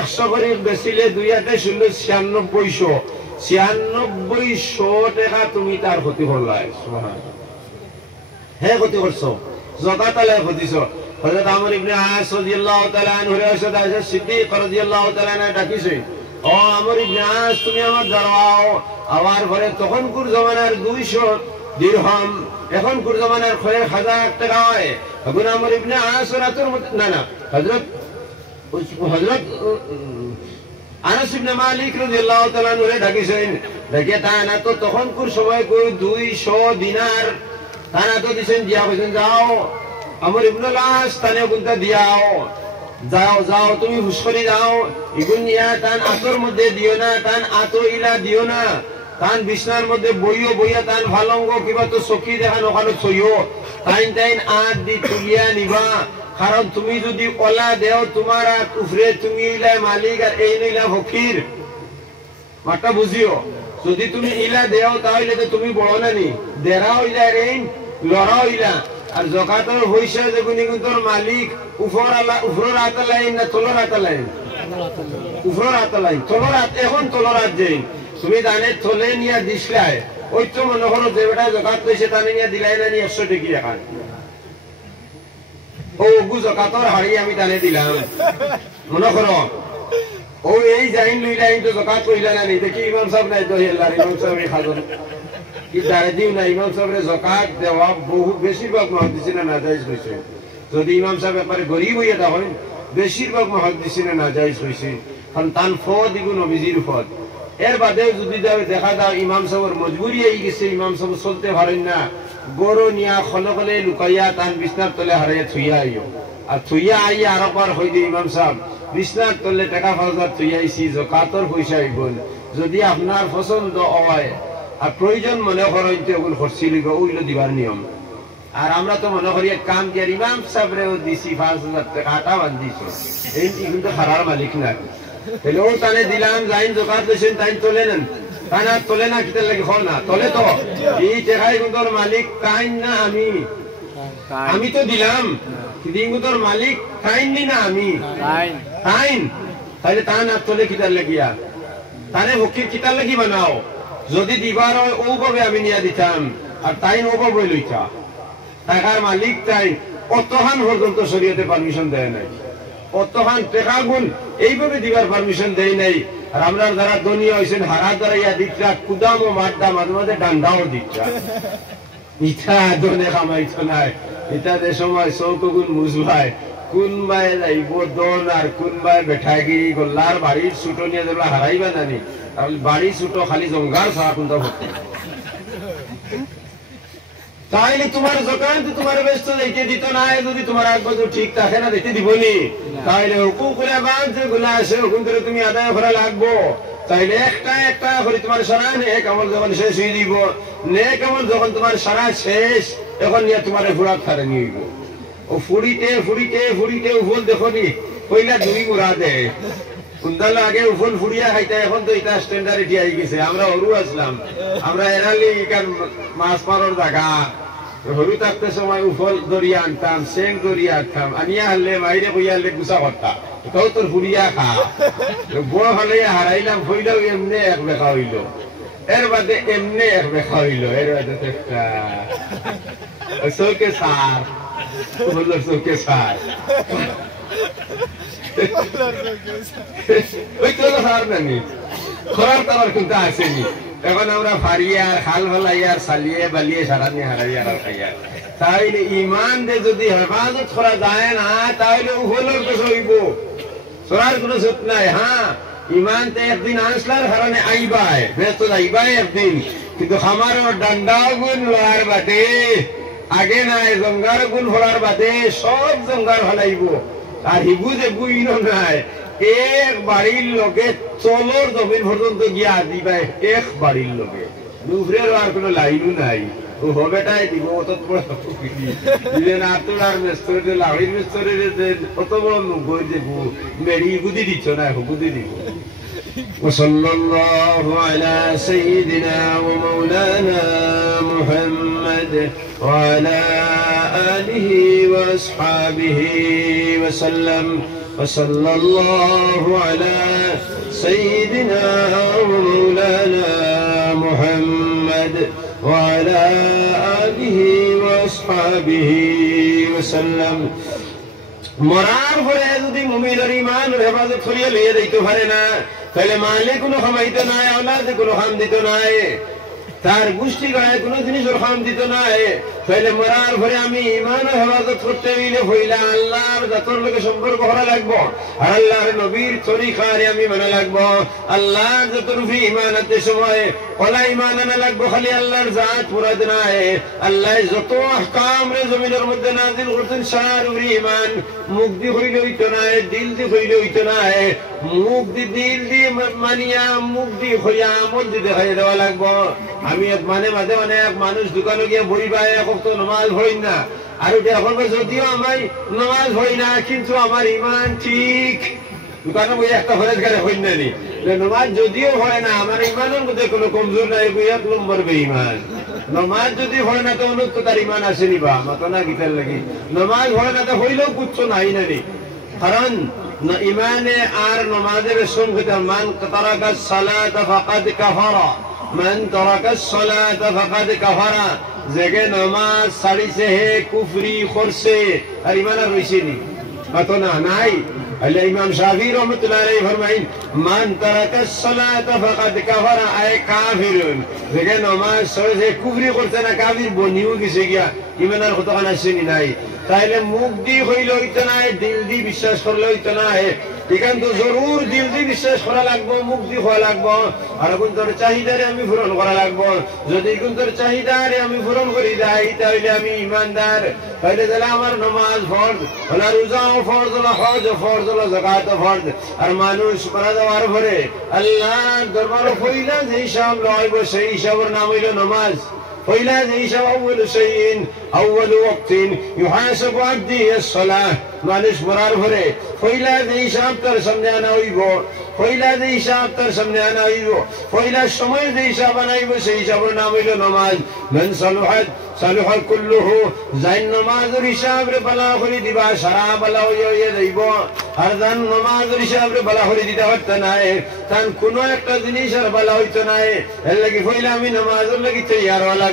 100 করে বেচিলে 9600 টাকা তুমি তার ক্ষতি করলাই হে ক্ষতি করছো জকাতালায় ক্ষতিছো হযরত আমর ইবনে আস রাদিয়াল্লাহু তাআলা আনহু রাশিদ সিদ্দিক রাদিয়াল্লাহু তাআলা না ডাকিছেন ও আমর ইবনে আস তুমি আমার দাঁড়াও আবার পরে তখনকার জমানার 200 দিরহাম এখনকার জমানার 1000 টাকা হয় এখন আমর ইবনে আস রাতের না হযরত আনাস ইবনে মালিক রাদিয়াল্লাহু তাআলা আনহু ডাকিছেন দেখে তা না তো তখনকার সময় কই 200 দিনার তা না তো দিছেন দিয়া কইছেন যাও আমর ইবনে আস তানে গুনতা দিয়াও যাও যাও তুমি হুশ করে যাও, এগুন নিয়া তান আতর মধ্যে দিও না, তান আতো ইলা দিও না, তান বিছনার মধ্যে বইও বইয়া তান ভালঙ্গ কিবা তো চকি দেখান ওখানে থইও, টাইন টাইন আট দি তুলিয়া নিবা। কারণ তুমি যদি কলা দেও তোমার আর উফরে তুমি ইলা মালিক আর এই নিলা ফকির, মাটা বুঝিও। যদি তুমি ইলা দেও তাহলে তো তুমি বড় নানি, দেরা হইলা রেন লড়া হইলা। আর জকাতর পয়সা যেগুনি তোর মালিক উপরের হাতে লাইন না তলর হাতে লাইন, উপরের হাতে লাইন, তলর হাত এখন তলর হাত যাই তুমি দানে থলে নিয়ে দিসলাই, ওই তো মনে করো যে বেটা জকাত লইছে তানে নিয়ে দিলাই না 100 টাকা এখন ও গু জকাতর হাড়ি আমি দানে দিলাম মনে করো ও এই জাইন লইলা কিন্তু জকাত কইলা না নি দেখি ইমাম সাহেব নাই তো হেলার ইমাম সাহেব খাজন কি দাঁড়ে দিও না। ইমাম সাহেবের জকাত দেওয়া বহু বেশিরভাগ মুহাদ্দিসিনে নাজায়েজ কইছে। যদি ইমাম সাহেব একবারে গরিব হইয়া থাকেন বেশিরভাগ মুহাদ্দিসিনে নাজায়েজ কইছে, কারণ তান ফদ ইগু নবীজির ফদ। এর বাদে যদি দেখা দাও ইমাম সাহেবের মজবুরি হয়ে গেছে, ইমাম সাহেব চলতে পারেন না, গরু নিয়া খলে খলে লুকাইয়া তান বিছনার তলে হারাইয়া থুইয়া আইও, আর থুইয়া আইয়া আর একবার হই দিয়ে ইমাম সাহেব বিছনার তলে টাকা 5,000 থুইয়া আইছি জকাতর পয়সা আইবল, যদি আপনার পছন্দ হয় আর প্রয়োজন মনে করেন তো ওগুলো খরচি লিখো ওইগুলো দিবার নিয়ম। আর আমরা তো মনে করি এক কাম কি আর ইমাম সাহেবরেও দিছি 5,000 টাকা আটা বান্ধিছ, এই কিন্তু হারার মালিক না। তাহলে ও তানে দিলাম যাইন জকাত লইছেন তাই তোলে নেন, তাই না তোলে না কিতার লাগে হল না তোলে তো এই টাকাই কিন্তু মালিক তাই না আমি, আমি তো দিলাম কিন্তু তোর মালিক তাইনি না আমি তাইন, তাহলে তা না তোলে কিতার লাগিয়া তানে ফকির কিতার লাগি বানাও। যদি দিবার হয় ওভাবে আমি নিয়ে দিতাম, আর তাই ওভাবে লইতা টাকার মালিক তাই অতহান পর্যন্ত শরীয়তে পারমিশন দেয় নাই, অতহান টাকা গুণ এইভাবে দিবার পারমিশন দেয় নাই। আর আমরা যারা ধনী হয়েছেন হারা দ্বারা ইয়া দিকটা কুদাম ও মাড্ডা মাঝে মাঝে ডান্ডাও দিকটা ইটা দনে কামাইত নাই। ইটা যে সময় চৌকগুণ মুজবাই কোনবাই যাইব দন আর কোনবাই বেঠাগিরি গল্লার বাড়ির ছুটো নিয়ে যেগুলো হারাইবা নানি, তাহলে বাড়ি ছুটো খালি জঙ্গার ছাড়া কোনটা হচ্ছে তাইলে তোমার জকাত তোমার ব্যস্ত দিতে দিত না। যদি তোমার এক বছর ঠিক থাকে না দিতে দিবনি, তাইলে হুকুকুল ইবাদ যেগুলো আছে হুকুম করে তুমি আদায় করা লাগবো। তাইলে একটা একটা করে তোমার সারা নেক আমল যখন শেষ হয়ে দিব, নেক আমল যখন তোমার সারা শেষ এখন নিয়ে তোমার ফুরাত খারে নিয়ে ও ফুড়িতে ফুড়িতে ফুড়িতে উফল দেখো নি কইলা 2 গুড়া দেয় কুন্দাল আগে উফল ফুড়িয়া খাইতে, এখন তো এটা স্ট্যান্ডার্ড এটি আই গেছে। আমরা হরু আসলাম, আমরা এরালি মাছ মারার জায়গা হরু থাকতে সময় উফল দরিয়া আনতাম, সেং দরিয়া আনতাম, আনিয়া হারলে মাইরে কইয়া হারলে গুছা করতাম, তাও তোর ফুড়িয়া খা বড় হলে হারাইলাম হইলেও এমনি এক বেখা হইল, এর বাদে এমনি এক বেখা হইল, এর বাদে চৌকে সার বললো চৌকে সার ওই তো সার নানি খরার তার কিন্তু আসেনি। এখন আমরা ফারিয়ার খাল ফলাইয়ার সালিয়ে বালিয়ে সারা নিয়ে হারাইয়ার আর খাইয়ার, তাইলে ইমান দে যদি হেফাজত করা যায় না তাহলে উহলের তো সইব, সরার কোনো সত নাই। হ্যাঁ ইমান তে একদিন আসলার কারণে আইবাই ব্যস্ত আইবাই একদিন, কিন্তু খামার ডান্ডাও গুণ লোয়ার বাদে আগে নাই জঙ্গার গুণ ফলার বাদে সব জঙ্গার ফলাইব। আর হিবু যে বুইল নাই এক বাড়ির লোকে চলোর জমিন পর্যন্ত গিয়া দিবাই এক বাড়ির লোকে, দুপুরের আর কোনো লাইনও নাই, ও হবেটাই দিব অত বড় লাউড়ির মেস্তরের অত বড় নগর দেব মেরি গুদি দিচ্ছ না গুদি দিব। وصلى الله على سيدنا ومولانا محمد وعلى آله وأصحابه وسلم. وصلى الله على سيدنا ومولانا محمد وعلى آله وأصحابه وسلم. মরার পরে যদি মুমিনের ঈমান হেফাজত করিয়া লইয়া যাইতে পারে না, তাহলে মালে কোনো খামাইতে নাই, আওলাদে কোনো খাম দিত নাই, তার গোষ্ঠী গায়ে কোনো জিনিসের খাম দিত নাই, তাইলে মরার পরে আমি ঈমান হেফাজত করতে হইলে হইলা আল্লাহর জাতর লগে সম্পর্ক করা লাগবো, আর আল্লাহর নবীর তরিকারে আমি মানা লাগবো। আল্লাহর জাতর উপরে ঈমান আনতে সময় কলা ঈমান আনা লাগবো খালি আল্লাহর জাত মুরাদ নাই। আল্লাহ যত আহকাম রে জমিনের মধ্যে নাযিল করতেন সার উপরে ঈমান মুখ দি হইলে হইতো না, দিল দি হইলে হইতো না। মুখ দি দিল দি মানিয়া মুখ দি হইয়া আমল দি দেখাই দেওয়া লাগবো। আমি মাঝে মাঝে অনেক মানুষ দোকানে গিয়ে বই পায় এখন তো নামাজ হই না, আর এখন যদিও আমি নামাজ হই না কিন্তু আমার ঈমান ঠিক। দোকানে বই একটা ফরেজ গাড়ি হই না নি নামাজ যদিও হয় না আমার ঈমানের মধ্যে কোনো কমজোর নাই, বই 1 নম্বর বেঈমান। নামাজ যদি হয় না তো অনুত তার ঈমান আসেনি বা মাথা না গিটার লাগি নামাজ হয় না তো হইলেও কুচ্ছ নাই না নি। কারণ ঈমানে আর নামাজের সঙ্গে মান তারাকা সালাত ফাকাদ কাফারা, মান তারাকা সালাত ফাকাদ কাফারা, যে নামাজ ছাড়িছে হে কুফরি করছে আর ঈমান আর রইছে নি মাথা না নাই। আল্লাহ ইমাম শাফিঈ রাহমাতুল্লাহ আলাইহি ফরমাইন মান তারাকা সালাত ফাকাদ কাফারা আই কাফিরুন, যে নামাজ ছাড়িছে কুফরি করছে না কাফির বনিও গেছে গিয়া ঈমানের কথা আসেনি নাই। তাইলে মুখ দি হইলে হইতো না, দিল দি বিশ্বাস করলে হইতো না। এখান তো জরুর দিল দি বিশ্বাস করা লাগবো, মুখ দি হওয়া লাগবো, আর কোন তোর চাহিদারে আমি পূরণ করা লাগবো। যদি কোন তোর চাহিদারে আমি পূরণ করি যাই তাহলে আমি ইমানদার। তাইলে তাহলে আমার নামাজ ফরজ, ওলা রোজাও ফরজ, ওলা হজ ফরজ, ওলা যাকাত ফরজ। আর মানুষ মারা যাওয়ার পরে আল্লাহর দরবারে কইলা যে হিসাব লইব সেই হিসাবের নাম হইল নামাজ। وإلى ذلك أول شيء أول وقت يحاسب عبدي الصلاة معلش مرار فره وإلى ذلك أبتر سمنا ويبو وإلى ذلك أبتر سمنا ويبو وإلى الشمال ذلك أبنا ويبو سيشابنا ويلو نماز من صلحت صلح كله زين نماز رشاب بلا خلي دبا شراب بلا ويديبو هرذن نماز رشاب بلا خلي دبا وطنائے تان کنو ایک دنیش بلا ويتنائے اللگی فإلى من نماز اللگی تیار والا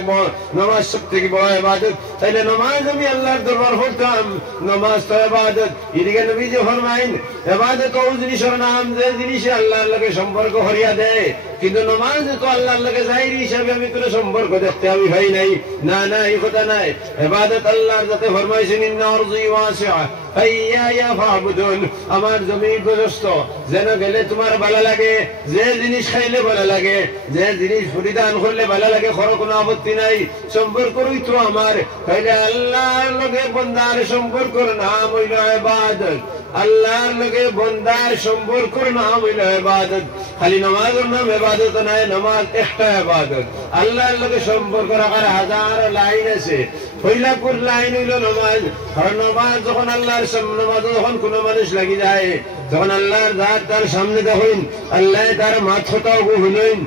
নামাজ সবথেকে বড় ইবাদত। তাইলে নামাজ আমি আল্লাহর দরবার হতাম, নামাজ তো ইবাদত। এদিকে নবী যে ফরমাইন ইবাদত ওই জিনিসের নাম যে জিনিসে আল্লাহর লগে সম্পর্ক হরিয়া দেয়, কিন্তু নামাজ তো আল্লাহর লগে জাহিরি হিসাবে আমি কোনো সম্পর্ক দেখতে আমি ভাই নাই। না না এই কথা নাই। ইবাদত আল্লাহর যাতে ফরমাইছেন ইন্না আরযি ওয়াসিআ ফাইয়া ফাবুদুন, আমার জমিন প্রশস্ত, যেন গেলে তোমার ভালো লাগে, যে জিনিস খাইলে ভালো লাগে, যে জিনিস পরিধান করলে ভালো লাগে, কোনো আপত্তি নাই। সম্পর্ক তো আমার। তাইলে আল্লাহর লগে বন্দার সম্পর্কর নাম হইল ইবাদত। আল্লাহর লগে বন্দার সম্পর্কর নাম হইল ইবাদত। খালি নামাজের নাম ইবাদত নাই, নামাজ একটা ইবাদত। আল্লাহর লগে সম্পর্ক রাখার হাজার লাইন আছে। পয়লাপুর লাইন হইল নামাজ। কারণ নামাজ যখন আল্লাহর নামাজ যখন কোনো মানুষ লাগি যায়, যখন আল্লাহর জাত তার সামনে দেখুন, আল্লাহ তার মাথাটাও হইলেন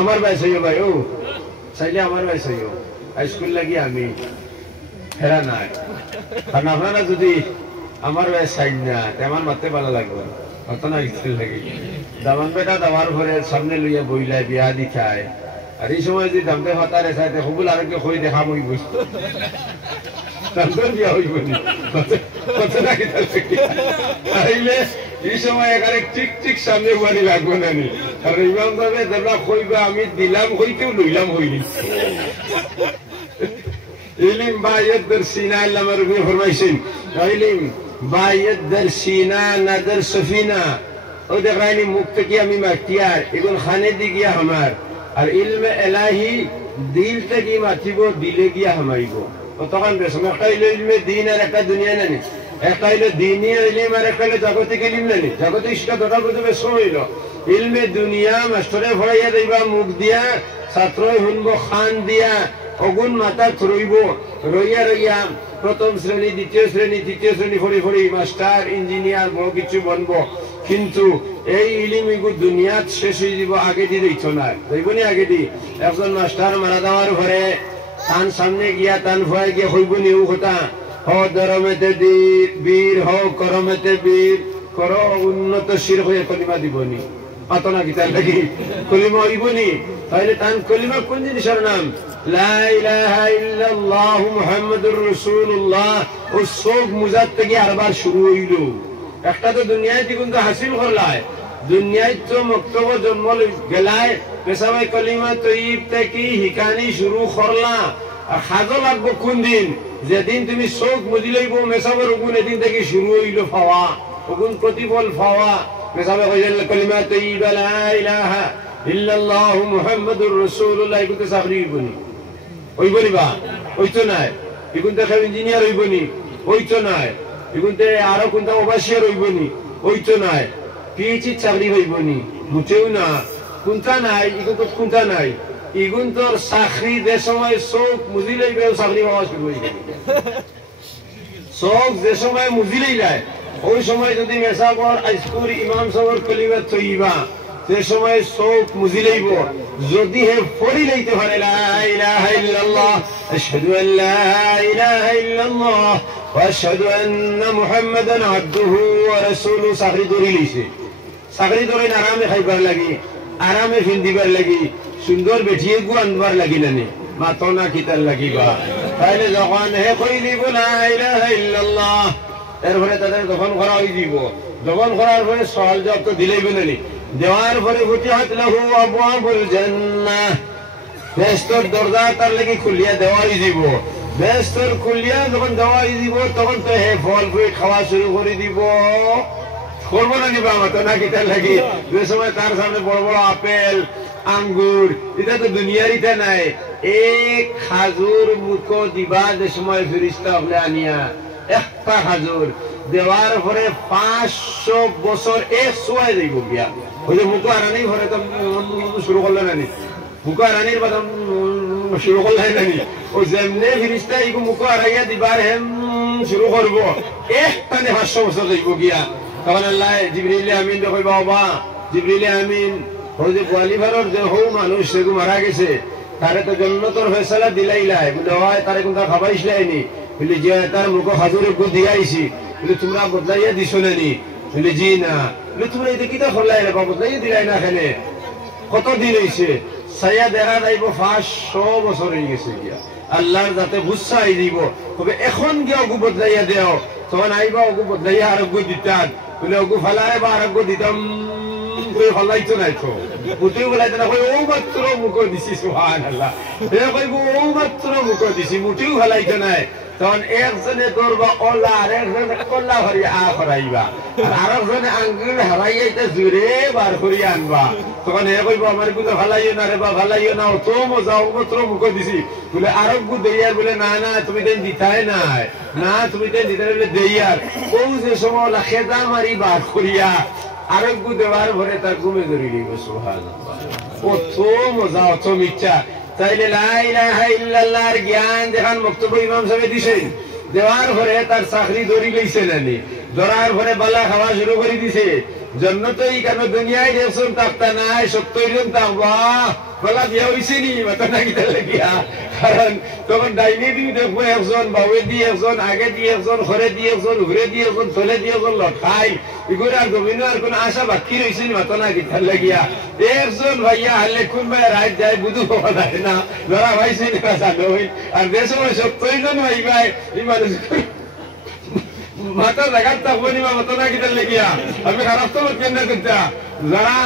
আমার ভাই সই ভাই ও চাইলে আমার ভাই সই স্কুল লাগি আমি হেরা নাই। কারণ আপনারা যদি আমার ভাই চাই না আমার মারতে ভালো লাগবে অত না স্কুল লাগি দামান বেটা দামার ঘরের সামনে লইয়া বইলাই বিয়া দি খায়। আর এই সময় যদি দামতে ফাতারে চাইতে সবুল আরোগ্য হয়ে দেখা মই বুঝ বিয়া হইব আইলে এই সময় এখানে ঠিক ঠিক সামনে বাড়ি লাগবে না নি। কারণ ইমাম ভাবে দেবলা কইবা আমি দিলাম হইতেও লইলাম হইনি। ইলিম বায়াদ্দার সিনা আল্লামার রূপে ফরমাইছেন ইলিম বায়াদ্দার সিনা নাদার সফিনা ও দেখাইনি মুখ থেকে আমি মাটিয়ার এগুলো খানে দি গিয়া আমার। আর ইলমে এলাহি দিল থেকে মাতিব, দিলে গিয়া হামাইব। তখন বেশম একটা হইল ইলমে দিন আর একটা দুনিয়া নানি, একটা হইল দিনী ইলিম আর একটা হইল জাগতিক ইলিম নানি। জাগতিক শিক্ষা দুটার মধ্যে বেশম হইল ইলমে দুনিয়া মাস্টরে ফড়াইয়া দিবা মুখ দিয়া, ছাত্রই শুনবো খান দিয়া, অগুন মাথা রইব, রইয়া রইয়া প্রথম শ্রেণী দ্বিতীয় শ্রেণী তৃতীয় শ্রেণী ফড়ি ফড়ি মাস্টার ইঞ্জিনিয়ার বড় কিছু বনবো। কিন্তু এই ইলিম এগুলো দুনিয়াত শেষ হয়ে যাব, আগে দিয়ে দিচ্ছ না দেখবনি। আগে দি একজন মাস্টার মারা দেওয়ার পরে তান সামনে গিয়া তান ভয় গিয়া হইবনি ও কথা হ দরমেতে বীর হ করমেতে বীর কর উন্নত শির হয়ে কলিমা দিবনি পাতো না গীতার লাগি কলিমা হইবনি। তাহলে তান কলিমা কোন জিনিসের নাম? লা ইলাহা ইল্লাল্লাহু মুহাম্মাদুর রাসূলুল্লাহ। ও সব মুজাত থেকে আরবার শুরু হইল। একটা তো দুনিয়ায় কিন্তু হাসিল করলায়, দুনিয়ায় তো মক্তব জন্ম গেলায় পেশাবাই কলিমা তৈব থেকে হিকানি শুরু করলা। আর খাজো লাগবো কোন দিন, যেদিন তুমি চোখ মুজি লইব মেসাবের উগুন এদিন থেকে শুরু হইল পাওয়া, উগুন প্রতিফল পাওয়া। মেসাবে কইল কালিমা তাইয়্যিবা লা ইলাহা ইল্লাল্লাহু মুহাম্মাদুর রাসূলুল্লাহ, এগুতে চাকরি হইবনি, হইবনি বা হইতো নাই। এগুনতে খালি ইঞ্জিনিয়ার হইবনি, হইতো নাই। এগুনতে আরো কোনটা ওভারসিয়ার হইবনি, হইতো নাই। পিএইচডি চাকরি হইবনি, মুটেও না। কোনটা নাই, এগুন কোনটা নাই। এগুন তোর চাকরি যে সময় চোখ মুজি লইবে চাকরি পাওয়া শুরু হয়ে যাবে। চোখ যে সময় মুজি লইলায় ওই সময় যদি মেসাবর আইসকুর ইমাম সাহেবের কালিমা তাইয়্যিবা যে সময় চোখ মুজি লইব, যদি হে পড়ি লইতে পারে লা ইলাহা ইল্লাল্লাহ আশহাদু আল লা ইলাহা ইল্লাল্লাহ ওয়া আশহাদু আন্না মুহাম্মাদান আবদুহু ওয়া রাসূলুহু, চাকরি ধরে লইছে। চাকরি ধরে আরামে খাইবার লাগি, আরামে ফিন্দিবার লাগি, সুন্দর বেঠিয়ে গু আনবার লাগি না মাতো না কিতার লাগিবা। তাইলে যখন হে কই দিব লা ইলাহা ইল্লাল্লাহ, এরপরে তাদের দফন করা হয়ে দিব। দফন করার পরে সওয়াল জবাব তো দিলেই বলেনি, দেওয়ার পরে ফুতিহাত লাহু আবওয়াবুল জান্নাহ, বেহেশতের দরজা তার লাগি খুলিয়া দেওয়া হয়ে দিব। বেহেশতের খুলিয়া যখন দেওয়া হয়ে দিব তখন তো হে ফল ফুল খাওয়া শুরু করে দিব। করবো না নিবা মাতো না কিতার লাগি। যে সময় তার সামনে বড় বড় আপেল আঙ্গুর, এটা তো দুনিয়ার ইটা নাই। এক খাজুর মুখ দিবা যে সময় ফেরেশতা হলে আনিয়া একটা খাজুর দেওয়ার পরে 500 বছর এক সোয়াই যাইব গিয়া। ওই যে মুখ আরানি ঘরে তো শুরু করলে নানি, মুখ আরানির বাদ শুরু করলে নানি। ও যেমনে ফেরেশতা ইগো মুখ আরাইয়া দিবার হেম শুরু করবো, একটানে 500 বছর যাইব গিয়া। তখন আল্লাহ জিবরিল আমিন কই বাবা জিবরিল আমিন, ওই যে কোয়ালিফারের যে হৌ মানুষ সেগু মারা গেছে, তারে তো জান্নাতের ফয়সালা দিলাইলাই বলে হয়, তারে কোনটা খাবাইছিলাইনি বলে যে তার মুখ হাজুরে গু দিয়াইছি বলে তোমরা বদলাইয়া দিছো নানি বলে জি না। বলে তোমরা এটা কিটা করলাই রে বাবা, বদলাইয়া দিলাই না। এখানে কত দিন হইছে, ছায়া দেখা যাইব 500 বছর হয়ে গেছে গিয়া। আল্লাহর যাতে গুচ্ছা আই দিব, তবে এখন গিয়া অগু বদলাইয়া দেও, তখন আইবা অগু বদলাইয়া আরোগ্য দিতাম বলে অগু ফালায় বা আরোগ্য দিতাম ফলাইতো নাই তো মুটিও ফেলাইতো না। ও মাত্র মুখ দিছি সুবহানাল্লাহ, ও মাত্র মুখ দিছি মুটিও ফেলাইতো নাই। তখন একজনে ধরবা ওলা আর একজনে কল্লা হরিয়া হরাইবা, আর একজনে আঙ্গুল হারাইয়াইতে জুড়ে বার করিয়া আনবা। তখন এ কইব আমার গুলো ভালাইও না রে বা ভালাইও না, অত মজা ও মাত্র মুখ দিছি বলে আরোগ্য দেয়ার বলে না না তুমি দেন দিতাই নাই, না তুমি দেন দিতে বলে দেয়ার। ও যে সময় খেদা মারি বার করিয়া আরোগ্য দেওয়ার পরে তার ঘুমে ধরে দিব। সুবহানাল্লাহ, অত মজা অত মিথ্যা। তাইলে লা ইলাহা ইল্লাল্লাহর জ্ঞান যেখান বক্তব্য ইমাম সাহেব দিছেন, দেওয়ার পরে তার চাকরি ধরি লইছে নানি, ধরার পরে বালা খাওয়া শুরু করে দিছে। জন্নতই কেন দুনিয়ায় দেখছেন তাকতা নাই, 70 জন তাকবা বলা বিয়া হইছে নি মাথা না কিতা লাগিয়া। কারণ তখন ডাইনি দিয়ে দেখবো একজন, বাউে দিয়ে একজন, আগে দিয়ে একজন, ঘরে দিয়ে একজন, ঘুরে দিয়ে একজন, তলে দিয়ে একজন লঠাই এগুলো আর জমিন আর কোন আশা বাকি রয়েছে নি মাথা না কিতা লাগিয়া। একজন ভাইয়া হারলে কোন ভাই রাত যায় বুধু পাওয়া যায় না, ধরা ভাইছে না জানো হইল। আর যে সময় 70 জন ভাই ভাই এই মানুষ মাথা জায়গার থাকবো নি মাথা না কিতা লাগিয়া। আমি খারাপ তো কেন করতা যারা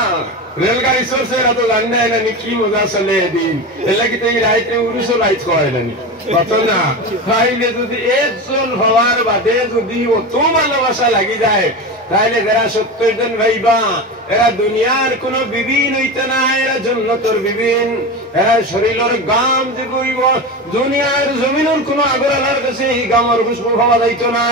রেলগাড়ি চলছে এরা তো জানি না কি মজা চলে এদিন, এলা কি তাই রাইতে 1900 লাইট হয় নানি কত না। তাইলে যদি একজন হওয়ার বাদে যদি অত ভালোবাসা লাগি যায়, তাইলে যারা 70 জন ভাইবা এরা দুনিয়ার কোন বিবিন হইতে না, এরা জান্নাতের বিবিন। এরা শরীরের গাম যে কইব দুনিয়ার জমিনের কোন আগরালার কাছে এই গামের খুশবু পাওয়া যাইতো না।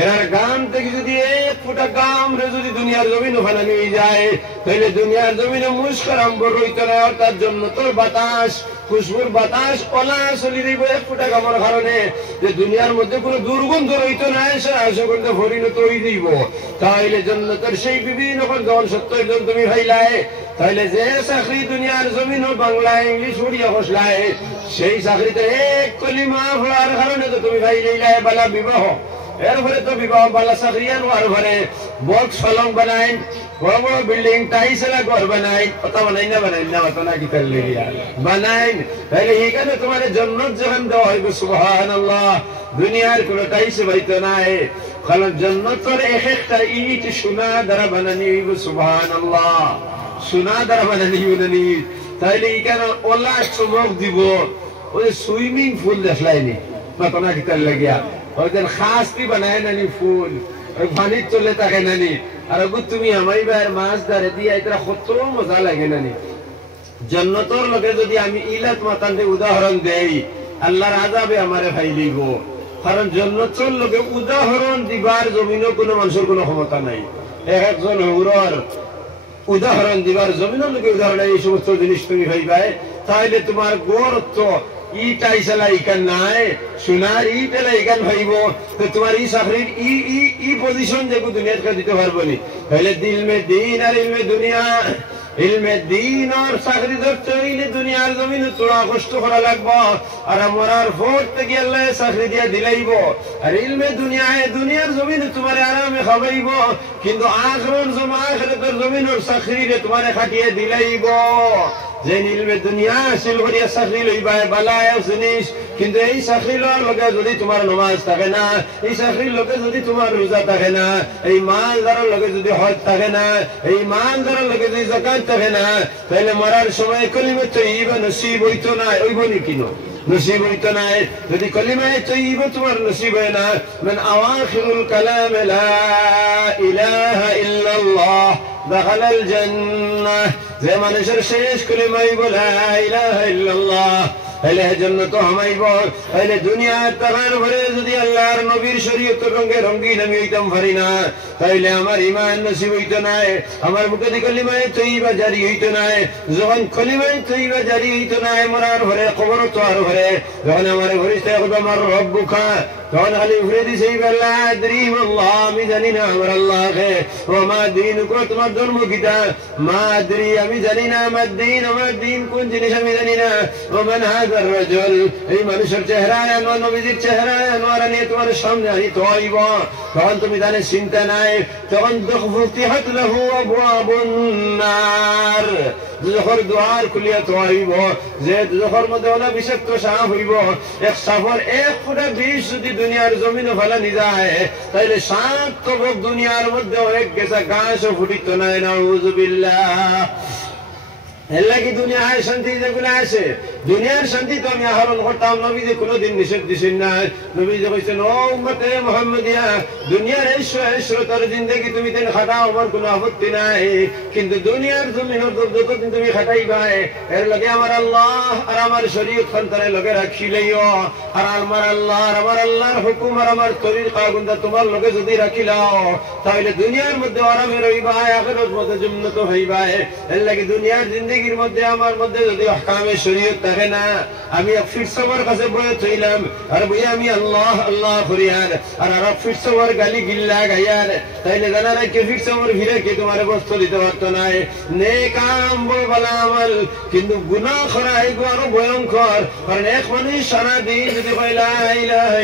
এরার গাম থেকে যদি এক ফুটা গাম রে যদি দুনিয়ার জমিন ওখানে নিয়ে যায়, তাইলে দুনিয়ার জমিনে মুস্কার আম্বর হইতো না। অর্থাৎ জান্নাতের বাতাস খুশবুর বাতাস ওলা চলি দিব এক ফুটা গামের কারণে, যে দুনিয়ার মধ্যে কোন দুর্গন্ধ রইতো না, সে সুগন্ধ পরিণত হয়ে দিব। তাইলে জান্নাতের সেই বিভিন্ন যখন 70 জন তুমি ভাইলাই, তাইলে যে চাকরি দুনিয়ার জমিন বাংলা ইংলিশ উড়িয়া বসলাই, সেই চাকরিতে এক কলিমা পড়ার কারণে তো তুমি ভাই লইলাই বালা বিবাহ। এরপরে তো বিবাহ বালা চাকরি আর ঘরে বক্স ফলং বানাই, বড় বড় বিল্ডিং টাইসেলা ঘর বানাই, কথা বানাই না মাথা না কিতার লেগিয়া বানাই। তাইলে এখানে তোমার জান্নাত যখন দেওয়া হইবে সুবহানাল্লাহ, দুনিয়ার কোন টাইসে বাইতো নাই। কারণ জান্নাতের এক একটা ইট সোনা দ্বারা বানানি হইব সুবহানাল্লাহ, সোনা দ্বারা বানানি হইব। তাইলে এখানে ওলা চমক দিব, ওই সুইমিং পুল দেখলাইনি নতনা কিতার লাগিয়া ওই যেন খাসটি বানায় নানি ফুল ওই পানির চলে থাকে নানি আর ওগু তুমি আমাইবার মাছ ধরে দিয়ে এটা কত মজা লাগে নানি জান্নাতের লগে যদি আমি ইলাত মাতান্ডে উদাহরণ দেই আল্লাহর আযাবে আমারে ফাইলিব কারণ জান্নাতের লগে উদাহরণ দিবার জমিনও কোনো মানুষের কোনো ক্ষমতা নাই একজন হুরর উদাহরণ দিবার জমিনের লগে উদাহরণ এই সমস্ত জিনিস তুমি ভাইবাই তাহলে তোমার গৌরত্ব ইটা ইসালা ইকান নাই সোনার ইটালা ইকান ভাইব তো তোমার ই চাকরির ই পজিশন যেগু দুনিয়াতে দিতে পারবো নি তাহলে দিল মে দিন আর ইলমে দুনিয়া ইলমে দিন আর চাকরি ধরতে হইলে দুনিয়ার জমিন তোরা কষ্ট করা লাগবো আর মরার ভোট থেকে আল্লাহ চাকরি দিয়া দিলাইব আর ইলমে দুনিয়ায় দুনিয়ার জমিন তোমার আরামে খাবাইব কিন্তু আখরন জমা আখিরাতের জমিনের চাকরিরে তোমার খাটিয়ে দিলাইব যে ইলমে দুনিয়া হাসিল করিয়া চাকরি লইবা বালায় জিনিস কিন্তু এই চাকরির লগে যদি তোমার নামাজ থাকে না এই চাকরির লগে যদি তোমার রোজা থাকে না এই মালদারের লগে যদি হজ থাকে না এই মালদারের লগে যদি যাকাত থাকে না তাহলে মরার সময় কলিমা তৈয়বা নসিব হইতো না হইব নি কিনো নসিব হইতো না যদি কলিমায়ে তৈয়বা তোমার নসিব হয় না মান আওয়াখিরুল কালাম লা ইলাহা ইল্লাল্লাহ দাখালাল জান্নাহ যে মানুষের শেষ কলিমাই বলা লা ইলাহা ইল্লাল্লাহ তাহলে জান্নাত হামাইব তাহলে দুনিয়ার তাকার ভরে যদি আল্লাহর নবীর শরীয়তের রঙে রঙিন আমি হইতাম পারি না তাহলে আমার ঈমান নসিব হইতো না আমার মুখে দি কলিমায়ে তৈয়বা জারি হইতো না যখন কলিমায়ে তৈয়বা জারি হইতো না মরার ভরে কবর তো আর ভরে যখন আমার ফেরেশতা কইবে আমার রব্বুকা তখন খালি ঘুরে দিছে আল্লাহ আদরি আল্লাহ আমি জানি না আমার আল্লাহকে ওয়া মা দীনুকা তোমার ধর্ম কিতা মা আদরি আমি জানি না আমার দিন কোন জিনিস আমি জানি না ওয়া মান হাযার রাজুল এই মানুষের চেহারা আনোয়ার নবীজির চেহারা আনোয়ার নিয়ে তোমার সামনে আনি তো আইব তখন তুমি জানে চিন্তা নাই তখন ফুতিহাত লাহু আবওয়াবুন নার দুজখর দুয়ার খুলিয়া তো আইব যে দুজখর মধ্যে ওলা বিষাক্ত সাপ হইব এক সাপর এক ফুটা বিষ যদি দুনিয়ার জমিনে ফেলানি যায় তাইলে সাত কবক দুনিয়ার মধ্যে এক গেছা গাছও ফুটিত নাই নাউযুবিল্লাহ এল্লা কি দুনিয়ায় শান্তি যেগুলো আছে দুনিয়ার শান্তি তো আমি আহরণ করতাম নবীজি কোনোদিন নিষেধ দিছেন না নবীজি কইছেন ও উম্মতে মুহাম্মাদিয়া দুনিয়ার ঐশ্বর্য তোর জিন্দেগি তুমি তেন খাটাও আমার কোনো আপত্তি নাই কিন্তু দুনিয়ার জমিনের যতদিন তুমি খাটাইবা এর লগে আমার আল্লাহ আর আমার শরীয়ত খানতারে লগে রাখিলেও আর আমার আল্লাহর হুকুম আর আমার তরিকা গুন্দা তোমার লগে যদি রাখিলাও তাহলে দুনিয়ার মধ্যে আরামে রইবা আখিরাত মধ্যে জান্নাত হইবা এর লাগি দুনিয়ার জিন্দেগির মধ্যে আমার মধ্যে যদি আহকামে শরীয়ত থাকে না আমি ফিরসওয়ার কাছে বয়ে থইলাম আর বই আমি আল্লাহ আল্লাহ করিয়ার আর ফিরসওয়ার গালি গিল্লা গায়ার তাইলে জানা নাই কে ফিরসওয়ার ভিড়ে কে তোমার বস্তু দিতে পারতো না নেক কাম ভালো আমল কিন্তু গুনাহ করা এগো আরো ভয়ঙ্কর কারণ এক মানুষ সারা দিন যদি কয় লা ইলাহা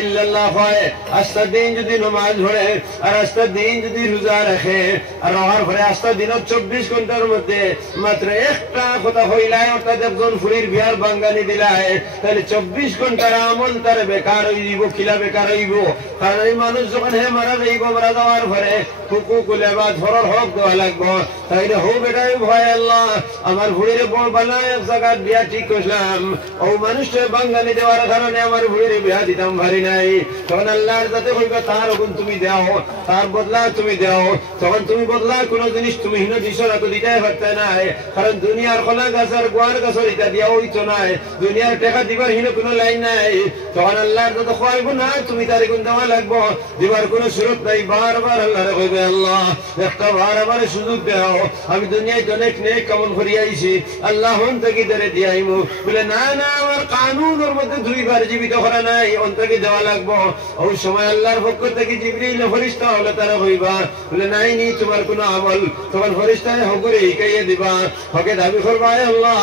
ইল্লাল্লাহ হয় আস্তা দিন যদি নামাজ পড়ে আর আস্তা দিন যদি রোজা রাখে আর রোজার পরে আস্তা দিন 24 ঘন্টার মধ্যে মাত্র একটা কথা হইলাই অর্থাৎ একজন ফুরির বিয়ার বাঙ্গানি দিলাই তাহলে 24 ঘন্টার আমল তার বেকার হইব খিলা বেকার হইব কারণ এই মানুষ যখন হে মারা যাইব মারা যাওয়ার পরে হুকুকুল ইবাদ ফরজ হক দেওয়া লাগবে তাইলে হো বেটাই ভয় আল্লাহ আমার ফুরির বড় বানায় এক জায়গা বিয়া ঠিক করলাম ও মানুষটা বাঙ্গানি দেওয়ার কারণে আমার ফুরির বিয়া দিতাম ভারি নাই তখন আল্লাহর যাতে হইবে তার গুণ তুমি দাও তার বদলা তুমি দাও তখন তুমি বদলা কোন জিনিস তুমি হিন দিছ না তো দিতেই পারতে না কারণ দুনিয়ার খোলা গাছের গোয়ার গাছের এটা দিয়া হইতো না দুনিয়ার টাকা দিবার হিন কোনো লাইন নাই তখন আল্লাহর যত খাইব না তুমি তার গুণ দেওয়া লাগবো দিবার কোনো সুরত নাই বারবার আল্লাহরে কইবে আল্লাহ একটা বারবার সুযোগ দাও আমি দুনিয়ায় অনেক নেক কামল করি আইছি আল্লাহ হন থেকে ধরে দিয়াইমু বলে না না আমার কানুনের মধ্যে দুইবার জীবিত করা নাই অন্তকে দেওয়া লাগবো ওই সময় আল্লাহর পক্ষ থেকে জিবরিল ফেরেশতা হলে তারা কইবা বলে নাই নি তোমার কোনো আমল তখন ফেরেশতায় হগুরে হিকাইয়া দিবা হকে দাবি করবা আল্লাহ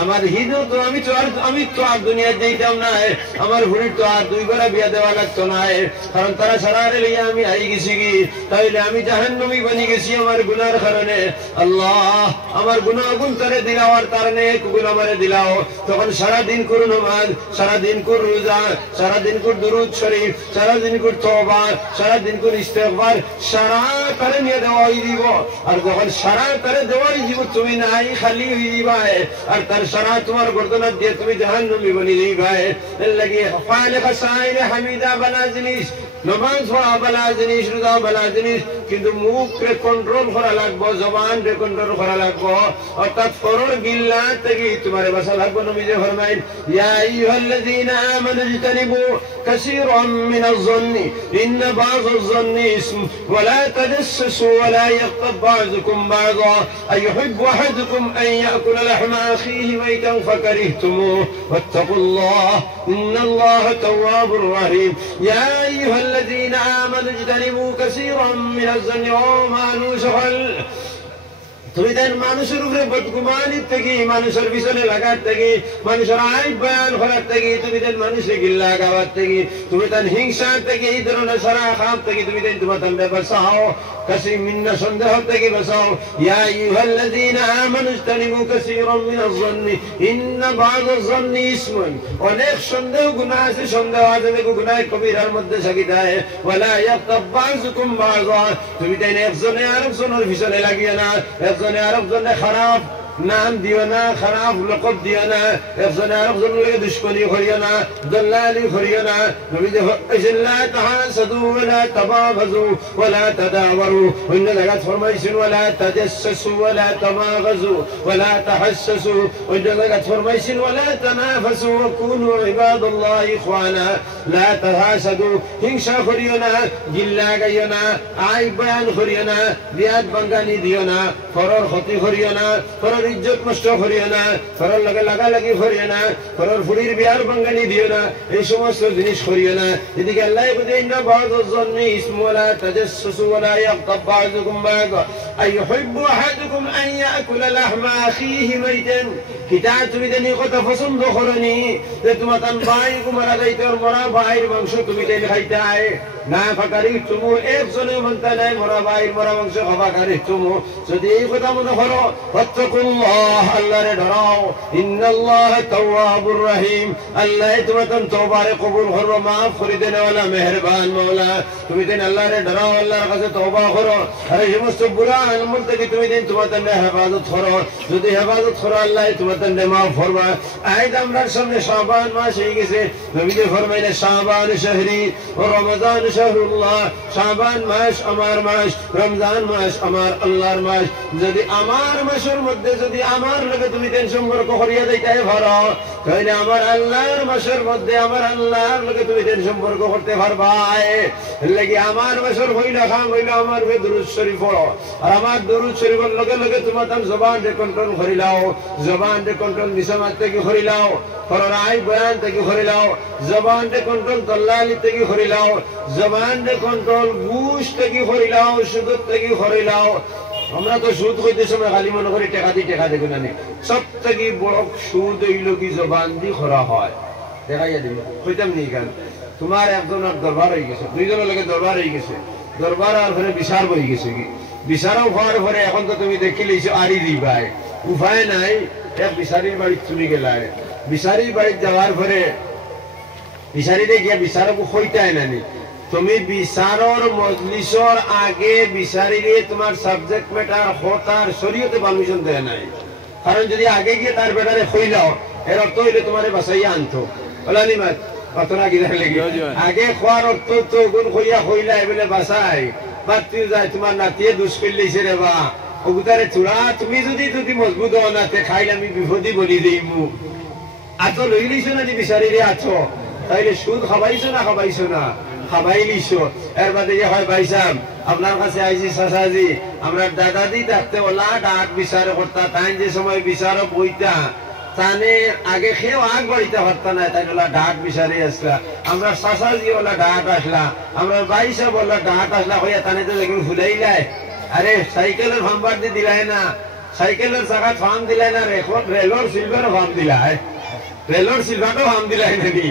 আমার হিদু তো আমি তো আর দুনিয়া যাইতাম না আমার ভুড়ির তো আর দুইবার বিয়া দেওয়া লাগতো না কারণ তারা সারারে লইয়া আমি আই গেছি কি তাইলে আমি জাহান্নামী বনি গেছি আমার গুনার কারণে আল্লাহ আমার গুনাহ গুণ তারে দিলাও আর তার নেক গুণ আমারে দিলাও তখন সারা দিন করু নামাজ সারা দিন কর রোজা সারা দিন কর দুরূদ শরীফ সারা দিন কর তওবা সারা দিন কর ইস্তেগফার সারা তারে নিয়ে দেওয়াই দিব আর যখন সারা তারে দেওয়াই দিব তুমি নাই খালি হই দিবা আর তার সারা তোমার গর্দনা দিয়ে তুমি জাহান্নামী বানিয়ে ভাই লাগি ফালে খাসাইলে হামিদা বালা জিনিস নমাজ পড়া বালা জিনিস রোজা বালা জিনিস কিন্তু মুখে কন্ট্রোল করা লাগবে জবান রে কন্ট্রোল করা লাগবে অর্থাৎ ফরর গিল্লা থেকে তোমার বাসা লাগবে নবী যে ফরমাইন ইয়া আইয়ুহাল্লাযীনা আমানু ইজতানিবু কাসীরাম মিনাজ যন্নি ইন্না বা'যাজ যন্নি ইসম ওয়া লা তাজাসসু ওয়া লা ইয়াগতাব বা'যুকুম বা'যা আইয়ুহিব্বু আহাদুকুম আন ইয়াকুলা লাহমা আখিহি মাইতান ফাকারিহতুমুহু ওয়াত্তাকুল্লাহ ইন্নাল্লাহা তাওয়াবুর রাহিম ইয়া আইয়ুহাল্লাযীনা আমানু ইজতানিবু কাসীরাম মিনাজ যন্নি ওয়া মা নুশাল তুমি দেন মানুষের উপরে বদগুমানি থেকে মানুষের পিছনে লাগার থেকে মানুষের আয় বয়ান করার থেকে তুমি দেন মানুষের গিল্লা গাওয়ার থেকে তুমি দেন হিংসার থেকে এই ধরনের সারা খাপ থেকে তুমি দেন তোমার তান বাঁচাও কাসি মিন্না সন্দেহ থেকে বাঁচাও ইয়া আইয়ুহাল্লাযীনা আমানু ইজতানিবু কাসীরাম মিনাজ যন্নি ইন্না বা'যাজ যন্নি ইসমুন অনেক সন্দেহ গুনাহ আছে সন্দেহ আছে দেখো গুনাহ কবিরার মধ্যে সাকিদায় ওয়ালা ইয়াগতাব বা'যুকুম বা'যা তুমি দেন একজনে আরেকজনের পিছনে লাগিয়ে না একজনে আরেকজনে খারাপ নাম দিও না খারাপ লকব দিও না একজনে আরেকজনের লগে দুশমনি করিও না দলালি করিও না নবী যে লা তাহাসাদু ওয়া লা তাবাগাজু ওয়া লা তাদাওয়ারু অন্য জায়গায় ফরমাইছেন ওয়া লা তাজাসসু ওয়া লা তামাগাজু ওয়া লা তাহাসসু অন্য জায়গায় ফরমাইছেন ওয়া লা তানাফাসু ওয়া কুনু ইবাদাল্লাহি ইখওয়ানা লা তাহাসাদু হিংসা করিও না গিল্লা গাইও না আই বয়ান করিও না বিয়াদ বাঙ্গানি দিও না ফরর ক্ষতি করিও না ফরর ইজ্জত নষ্ট করিও না ফরর লগে লাগালাগি করিও না ফরর ফুরির বিয়ার বাঙ্গানি দিও না এই সমস্ত জিনিস করিও না এদিকে আল্লাহ বলে ইন্না বা'যাজ যন্নি ইসমু ওয়া লা তাজাসসু ওয়া লা ইয়াগতাব বা'যুকুম বা'যা আইয়ুহিব্বু আহাদুকুম আন ইয়াকুলা লাহমা আখিহি মাইতান কিতা তুমি দেনি কথা পছন্দ করনি যে তোমার তান ভাই কুমারা যাইতে মরা ভাইয়ের মাংস তুমি দেন খাইতাই না ফাকারি তুমি একজনে মনতা নাই মরা ভাইয়ের মরা মাংস খাবা কারি তুমি যদি এই কথা মনে করো ওয়াত্তাকুল্লাহ আল্লাহরে ডরাও ইন্নাল্লাহা তাওয়াবুর রহিম আল্লাহ তোমার তান তওবারে কবুল করবে maaf করে দেন ওয়ালা মেহেরবান মাওলা তুমি দেন আল্লাহরে ডরাও আল্লাহর কাছে তওবা করো আর এই সমস্ত বুরা আমল থেকে তুমি দেন তোমার তান হেফাজত করো যদি হেফাজত করো আল্লাহ তোমার তান maaf করবে আজ আমরা সামনে শাবান মাস হয়ে গেছে নবী যে ফরমাইলেন শাবান শাহরি ও রমজান শাহরুল্লাহ শাবান মাস আমার মাস রমজান মাস আমার আল্লাহর মাস যদি আমার মাসের মধ্যে যদি আমার লগে তুমি দেন সম্পর্ক করিয়া দিতে পারো তাহলে আমার আল্লাহর মাসের মধ্যে আমার আল্লাহর লগে তুমি দেন সম্পর্ক করতে পারবা লাগি আমার মাসের হইলা খাম হইলা আমার বে দুরূদ শরীফ পড়ো আর আমার দুরূদ শরীফের লগে লগে তোমার তান জবান রে কন্ট্রোল করিলাও জবান রে কন্ট্রোল মিসামাত থেকে করিলাও ফররাই বয়ান থেকে করিলাও জবান রে কন্ট্রোল দলালি থেকে করিলাও জবান রে কন্ট্রোল ঘুষ থেকে করিলাও সুদ থেকে করিলাও আমরা তো সুদ কইতে সময় খালি মনে করি টাকা দেখুন না সব থেকে বড় সুদ হইল কি জবান দি করা হয় দেখাইয়া দিবি কইতাম নি কেন তোমার একজনের দরবার হয়ে গেছে দুইজনের লগে দরবার হয়ে গেছে দরবার আর ঘরে বিচার বই গেছে কি বিচারও হওয়ার পরে এখন তো তুমি দেখি লইছো আরি দিবাই উপায় নাই এক বিচারির বাড়ি চলে গেলাই বিচারির বাড়ি যাওয়ার পরে বিচারিতে গিয়া বিচারক হইতাই নানি তুমি বিচারর মজলিসর আগে বিচারিলে তোমার সাবজেক্ট ম্যাটার হতার শরীয়তে পারমিশন দেয় নাই কারণ যদি আগে গিয়ে তার বেটারে হইলাও এর অর্থ হইলে তোমারে বাঁচাইয়া আনতো বলানি মাত অতনা গিয়ে লেগে আগে খোয়ার অর্থ তো গুণ হইয়া হইলা বলে বাঁচাই বাড়তি যায় তোমার নাতিয়ে দুষ করলেছে রে বা ওগুতারে চূড়া তুমি যদি মজবুত হও না খাইলে আমি বিপদী বলি দিইমু আতো লই লইছো না যে বিচারিলে আছো তাইলে সুদ খাবাইছো না খাবাই লিছো এর বাদে যে হয় ভাইসাম আপনার কাছে আইছি চাচাজি আমরা দাদাদি থাকতে ওলা ডাক বিচার করতা তাই যে সময় বিচার বইতা তানে আগে খেয়েও আগ বাড়িতে পারতা না তাই ওলা ডাক বিচারে আসলা আমরা চাচাজি ওলা ডাক আসলা আমরা ভাইসাব ওলা ডাক আসলা হইয়া তানে তো দেখুন ভুলাইলাই আরে সাইকেলের ফাম্বার দিয়ে দিলাই না সাইকেলের চাকাত ফার্ম দিলাই না রেলর সিলভারও ফার্ম দিলাই রেলর সিলভারও ফার্ম দিলাই নানি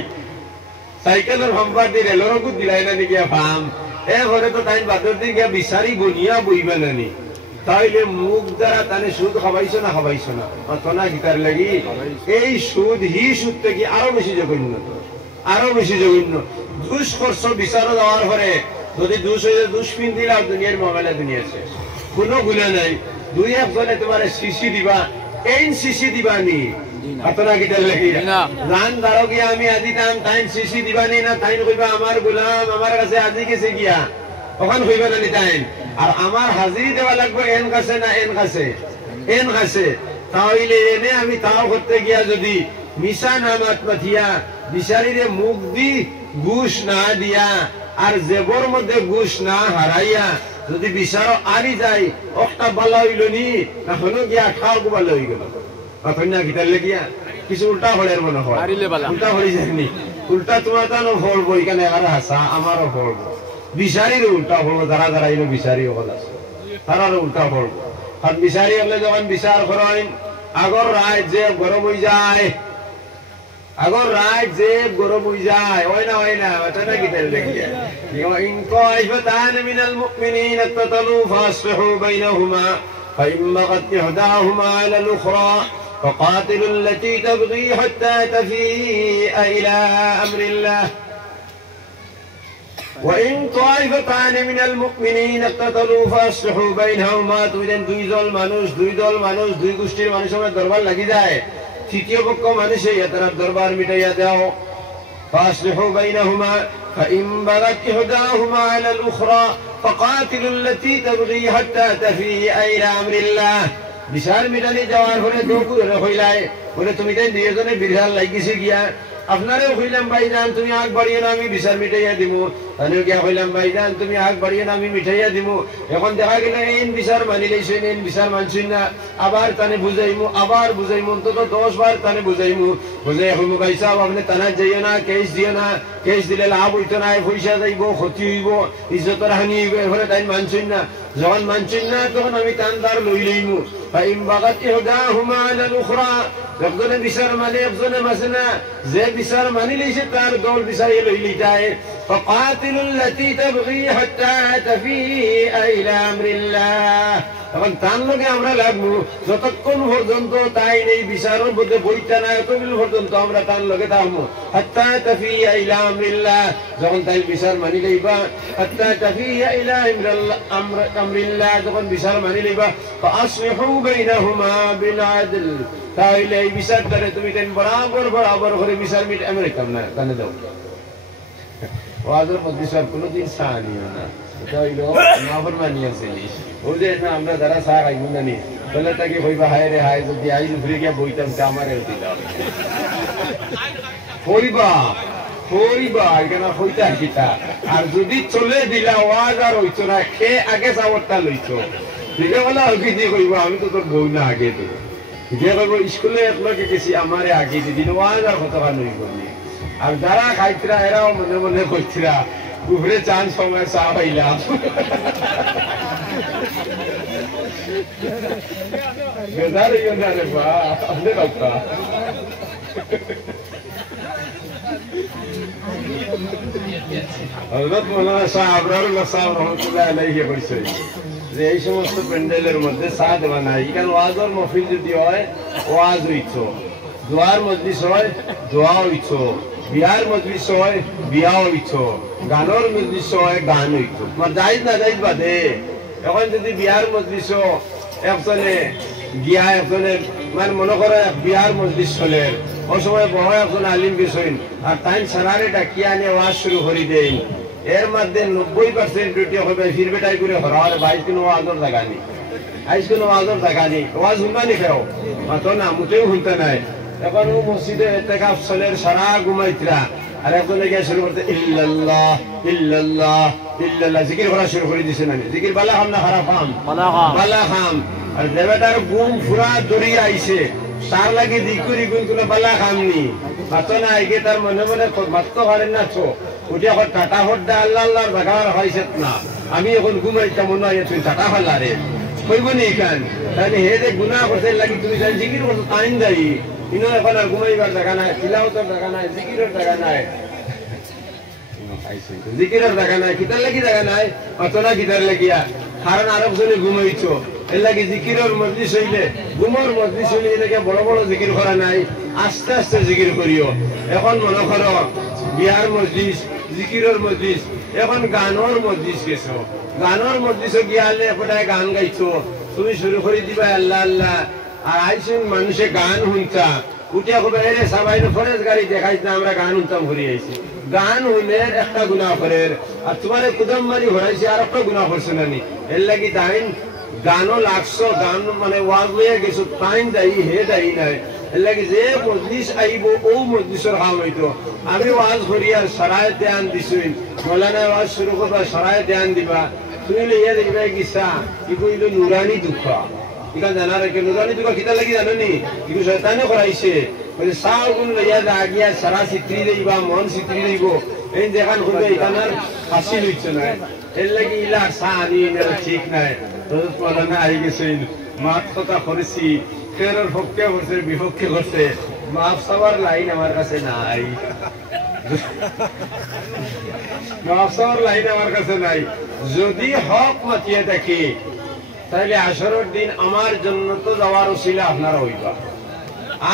সাইকেলের ফাম্বার দিয়ে রেলরও কুদ দিলাই নানি গিয়া ফার্ম এরপরে তো তাই বাদর দিয়ে গিয়া বিচারি বনিয়া বইবে নানি তাইলে মুখ দ্বারা তানে সুদ খাবাইছো না অতনা গীতার লাগি এই সুদ সুদ থেকে আরো বেশি জঘন্য দুষ করছ বিচার দেওয়ার পরে যদি দুষ হয়ে দুষ্পিন দিলা দুনিয়ার মোবাইলে দুনিয়া শেষ কোনো গুণা নাই দুই একজনে তোমার শিশি দিবা এইন সিসি দিবানি আপনারা কিটা লাগি জান দারো গিয়া আমি আজি টাইম টাইম সিসি দিবানি না টাইম কইবা আমার গোলাম আমার কাছে আজি গেছে গিয়া ওখান কইবা না টাইম আর আমার হাজিরি দেওয়া লাগবে এন কাছে না এন কাছে তাহলে এনে আমি তাও করতে গিয়া যদি মিশা নামাত মাথিয়া বিচারিরে মুখ দি ঘুষ না দিয়া আর জেবর মধ্যে ঘুষ না হারাইয়া যদি বিচার আরি যায় একটা বালা হইল নি না হলো গিয়া খাও বালা হয়ে গেল না গিটারলে গিয়া কিছু উল্টা হলের মনে হয় উল্টা হয়ে যায়নি উল্টা তোমার তো ফলবো এখানে আর হাসা আমারও ফলবো বিচারিরও উল্টা ফলবো যারা যারা এলো বিচারি হল আছে তারারও উল্টা ফলবো কারণ বিচারি হলে যখন বিচার করেন আগর রায় যে গরম হয়ে যায় ওই না ওটা না গিটার দেখিয়া ইন তাইফাতান মিনাল মুমিনিন ইকতাতালু ফাসলিহু বাইনাহুমা فإن بغت إحداهما على الأخرى فقاتلوا التي تبغي حتى تفيء إلى أمر الله وإن طائفتان من المؤمنين اقتتلوا فأصلحوا بينهما দুইজন দুই মানুষ দুই গোষ্ঠীর মানুষের দরবার লাগি যায় তৃতীয় পক্ষ মানুষে তারা দরবার মিটাইয়া দাও فأصلحوا بينهما فإن بغت إحداهما على الأخرى فقاتلوا التي تبغي حتى تفيء إلى أمر الله বিচার মিটানি যাওয়ার পরে দোকু হইলাই বলে তুমি তাই দুইজনে বিরহাল লাগিছে গিয়া আপনারেও কইলাম ভাইজান তুমি আগ বাড়িয়ে না আমি বিচার মিটাইয়া দিমু তাহলে গিয়া কইলাম ভাইজান তুমি আগ বাড়িয়ে না আমি মিটাইয়া দিমু এখন দেখা গেল এই বিচার মানি লইছেন এই বিচার মানছেন না আবার তানে বুঝাইমু অন্তত 10 বার তানে বুঝাই হইমু ভাই সাহেব আপনি তানা যাইও না কেস দিলে লাভ হইতো না পয়সা যাইব ক্ষতি হইব ইজ্জতের হানি হইব এরপরে তাই মানছেন না যখন মানছেন না তখন আমি টানদার লই লইমু ফাইম বাগাত ইহদাহুমা আলা উখরা একজনে বিচার মানে একজনে মাসে না যে বিচার মানি লইছে তার দল বিচারে লই লিটায় فقاتلوا التي تبغي حتى تفيء إلى أمر الله এখন তার লগে আমরা লাগবো যতক্ষণ পর্যন্ত তাই নেই বিচারের মধ্যে বইটা না ততক্ষণ পর্যন্ত আমরা তার লগে থাকবো হাত্তা তাফিয়া ইলা আমরিল্লাহ যখন তাই বিচার মানি লইবা হাত্তা তাফিয়া ইলা আমরিল্লাহ যখন বিচার মানি লইবা ফাসলিহু বাইনাহুমা বিল আদল তাইলে এই বিচারটারে তুমি তেন বরাবর করে বিচার মিট আমেরিকান না কানে দাও ওয়াজের মধ্যে সব কোনোদিন সাহা নিও না এটা হইল নাফরমানি আছে ওই যে না আমরা যারা সাহা খাইব না নি বলে তাকে কইবা হায় রে হায় যদি আইজ ফিরে গিয়া বইতাম আমারে দিলাম কইবা এখানে হইতা কিতা আর যদি চলে দিলা ওয়াজ আর হইতো না খে আগে চাবরটা লইছো দিলে বলে আগে দিয়ে কইবা আমি তো তোর বউ না আগে দেব যে কইব স্কুলে একলগে গেছি আমারে আগে দিদিন ওয়াজ আর কথা নইব আর যারা খাইতরা এরাও মনে মনে কইতরা উপরে চান সময় চা পাইলাম বেজার হইও না রে বা আপনি বাপ্পা হযরত মাওলানা শাহ আবরারুল্লাহ সাহেব রাহমাতুল্লাহ আলাইহি কইছে যে এই সমস্ত প্যান্ডেলের মধ্যে চা দেওয়া নাই কারণ ওয়াজের মাহফিল যদি হয় ওয়াজ হইতো দোয়ার মজলিস হয় দোয়া হইতো বিয়ার মজলিস হয় বিয়া হইতো গানের মজলিস হয় গান হইতো তোমার যাইজ না যাইজ বাদে এখন যদি বিয়ার মজলিস একজনে গিয়া একজনে মানে মনে করে বিয়ার মজলিস চলে ওই সময় বড় একজন আলিম গেছেন আর তাই সারারে ডাকিয়া আনে ওয়াজ শুরু করে দেন এর মধ্যে 90% ডিউটি হবে ফিরবেটাই করে হরার 22 দিন ওয়াজের জায়গা নেই আইস কোনো ওয়াজের জায়গা নেই ওয়াজ শুনবানি খেও মাত্র না মুতেও শুনতে নাই এখন ও মসজিদে ইতিকাফ চলের সারা ঘুমাইতরা আর একজনে গিয়ে শুরু করতে ইল্লাল্লাহ ইল্লাল্লাহ ইল্লাল্লাহ জিকির করা শুরু করে দিছে না জিকির বালা খাম না খারাপ খাম বালা খাম আর দেবতার গুম ফুরা দরিয়া আইছে তার লাগে দিকুরি গুণ কোনো বালা খামনি মাত্র না আইগে তার মনে মনে মাত্র করেন না ছো উঠে এখন টাটা হড্ডা আল্লাহ আল্লাহর বাগার হয়েছে না আমি এখন ঘুমাইতাম মনে হয় তুই টাটা ফাল্লা রে কইব নি এখান তাহলে হে যে গুনাহ করতে লাগি তুমি জানি জিকির করতে টাইম যাই ইনো এখন আর ঘুমাইবার জায়গা নাই তিলাওয়াতের জায়গা নাই জিকিরের জায়গা নাই জিকিরের জায়গা নাই কিতার লাগি জায়গা নাই অতনা কিতার লাগিয়া কারণ আরব জনে ঘুমাইছো এর লাগি জিকিরের মজলিস হইলে ঘুমর মজলিস হইলে এটাকে বড় বড় জিকির করা নাই আস্তে আস্তে জিকির করিও এখন মনে করো বিয়ার মজলিস জিকিরের মজলিস এখন গানের মজলিস গেছো গানের মজলিসে গিয়ালে এপটায় গান গাইছো তুমি শুরু করে দিবা আল্লাহ আল্লাহ আর আইসুন মানুষে গান শুনতা উঠিয়া খুব এরে সবাই ফরেজ গাড়ি দেখাইছ না আমরা গান শুনতাম ঘুরে আইছি গান হইলের একটা গুনাহ করের আর তোমার কুদম মারি ঘোরাইছে আর একটা গুনাহ করছে না নি এর লাগি তাইন গানও লাগছো গান মানে ওয়াজ লইয়া গেছো তাইন দায়ী হে দায়ী নাই এর লাগি যে মজলিস আইব ও মজলিসের কাম হইতো আমি ওয়াজ করি আর সরায় ধ্যান দিছুই মৌলানা ওয়াজ শুরু করবা সরায় ধ্যান দিবা তুমি লইয়া দেখবা গিসা কি কইল নুরানি দুঃখ ইকা জানা রেখে নুরানি দুঃখ কিতা লাগি জানো নি কিন্তু শয়তানে করাইছে বলে সাও গুণ লইয়া আগিয়া সারা চিত্রি লইবা মন চিত্রি লইব এই দেখান করবে এখানার হাসি লইছে না এর লাগি ইলা সানি এর ঠিক নাই হযরত মাওলানা আই গেছে মাত কথা করেছি ফেরের পক্ষে করছে বিপক্ষে করছে মাফ সাবার লাইন আমার কাছে নাই মাফ সাবার লাইন আমার কাছে নাই যদি হক মাতিয়ে দেখি তাহলে আসরের দিন আমার জন্য তো যাওয়ার উসিলা আপনারা হইবা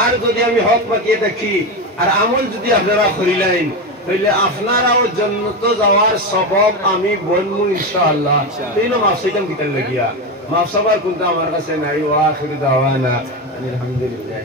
আর যদি আমি হক মাতিয়ে দেখি আর আমল যদি আপনারা করিলেন তাহলে আপনারাও জান্নাতে যাওয়ার সবব আমি বলবো ইনশাআল্লাহ তিন মাস সেখান কিতাব লাগিয়া মাফ সাবার কিন্তু আমার কাছে নাই ওয়া আখির দাওয়ানা আলহামদুলিল্লাহ।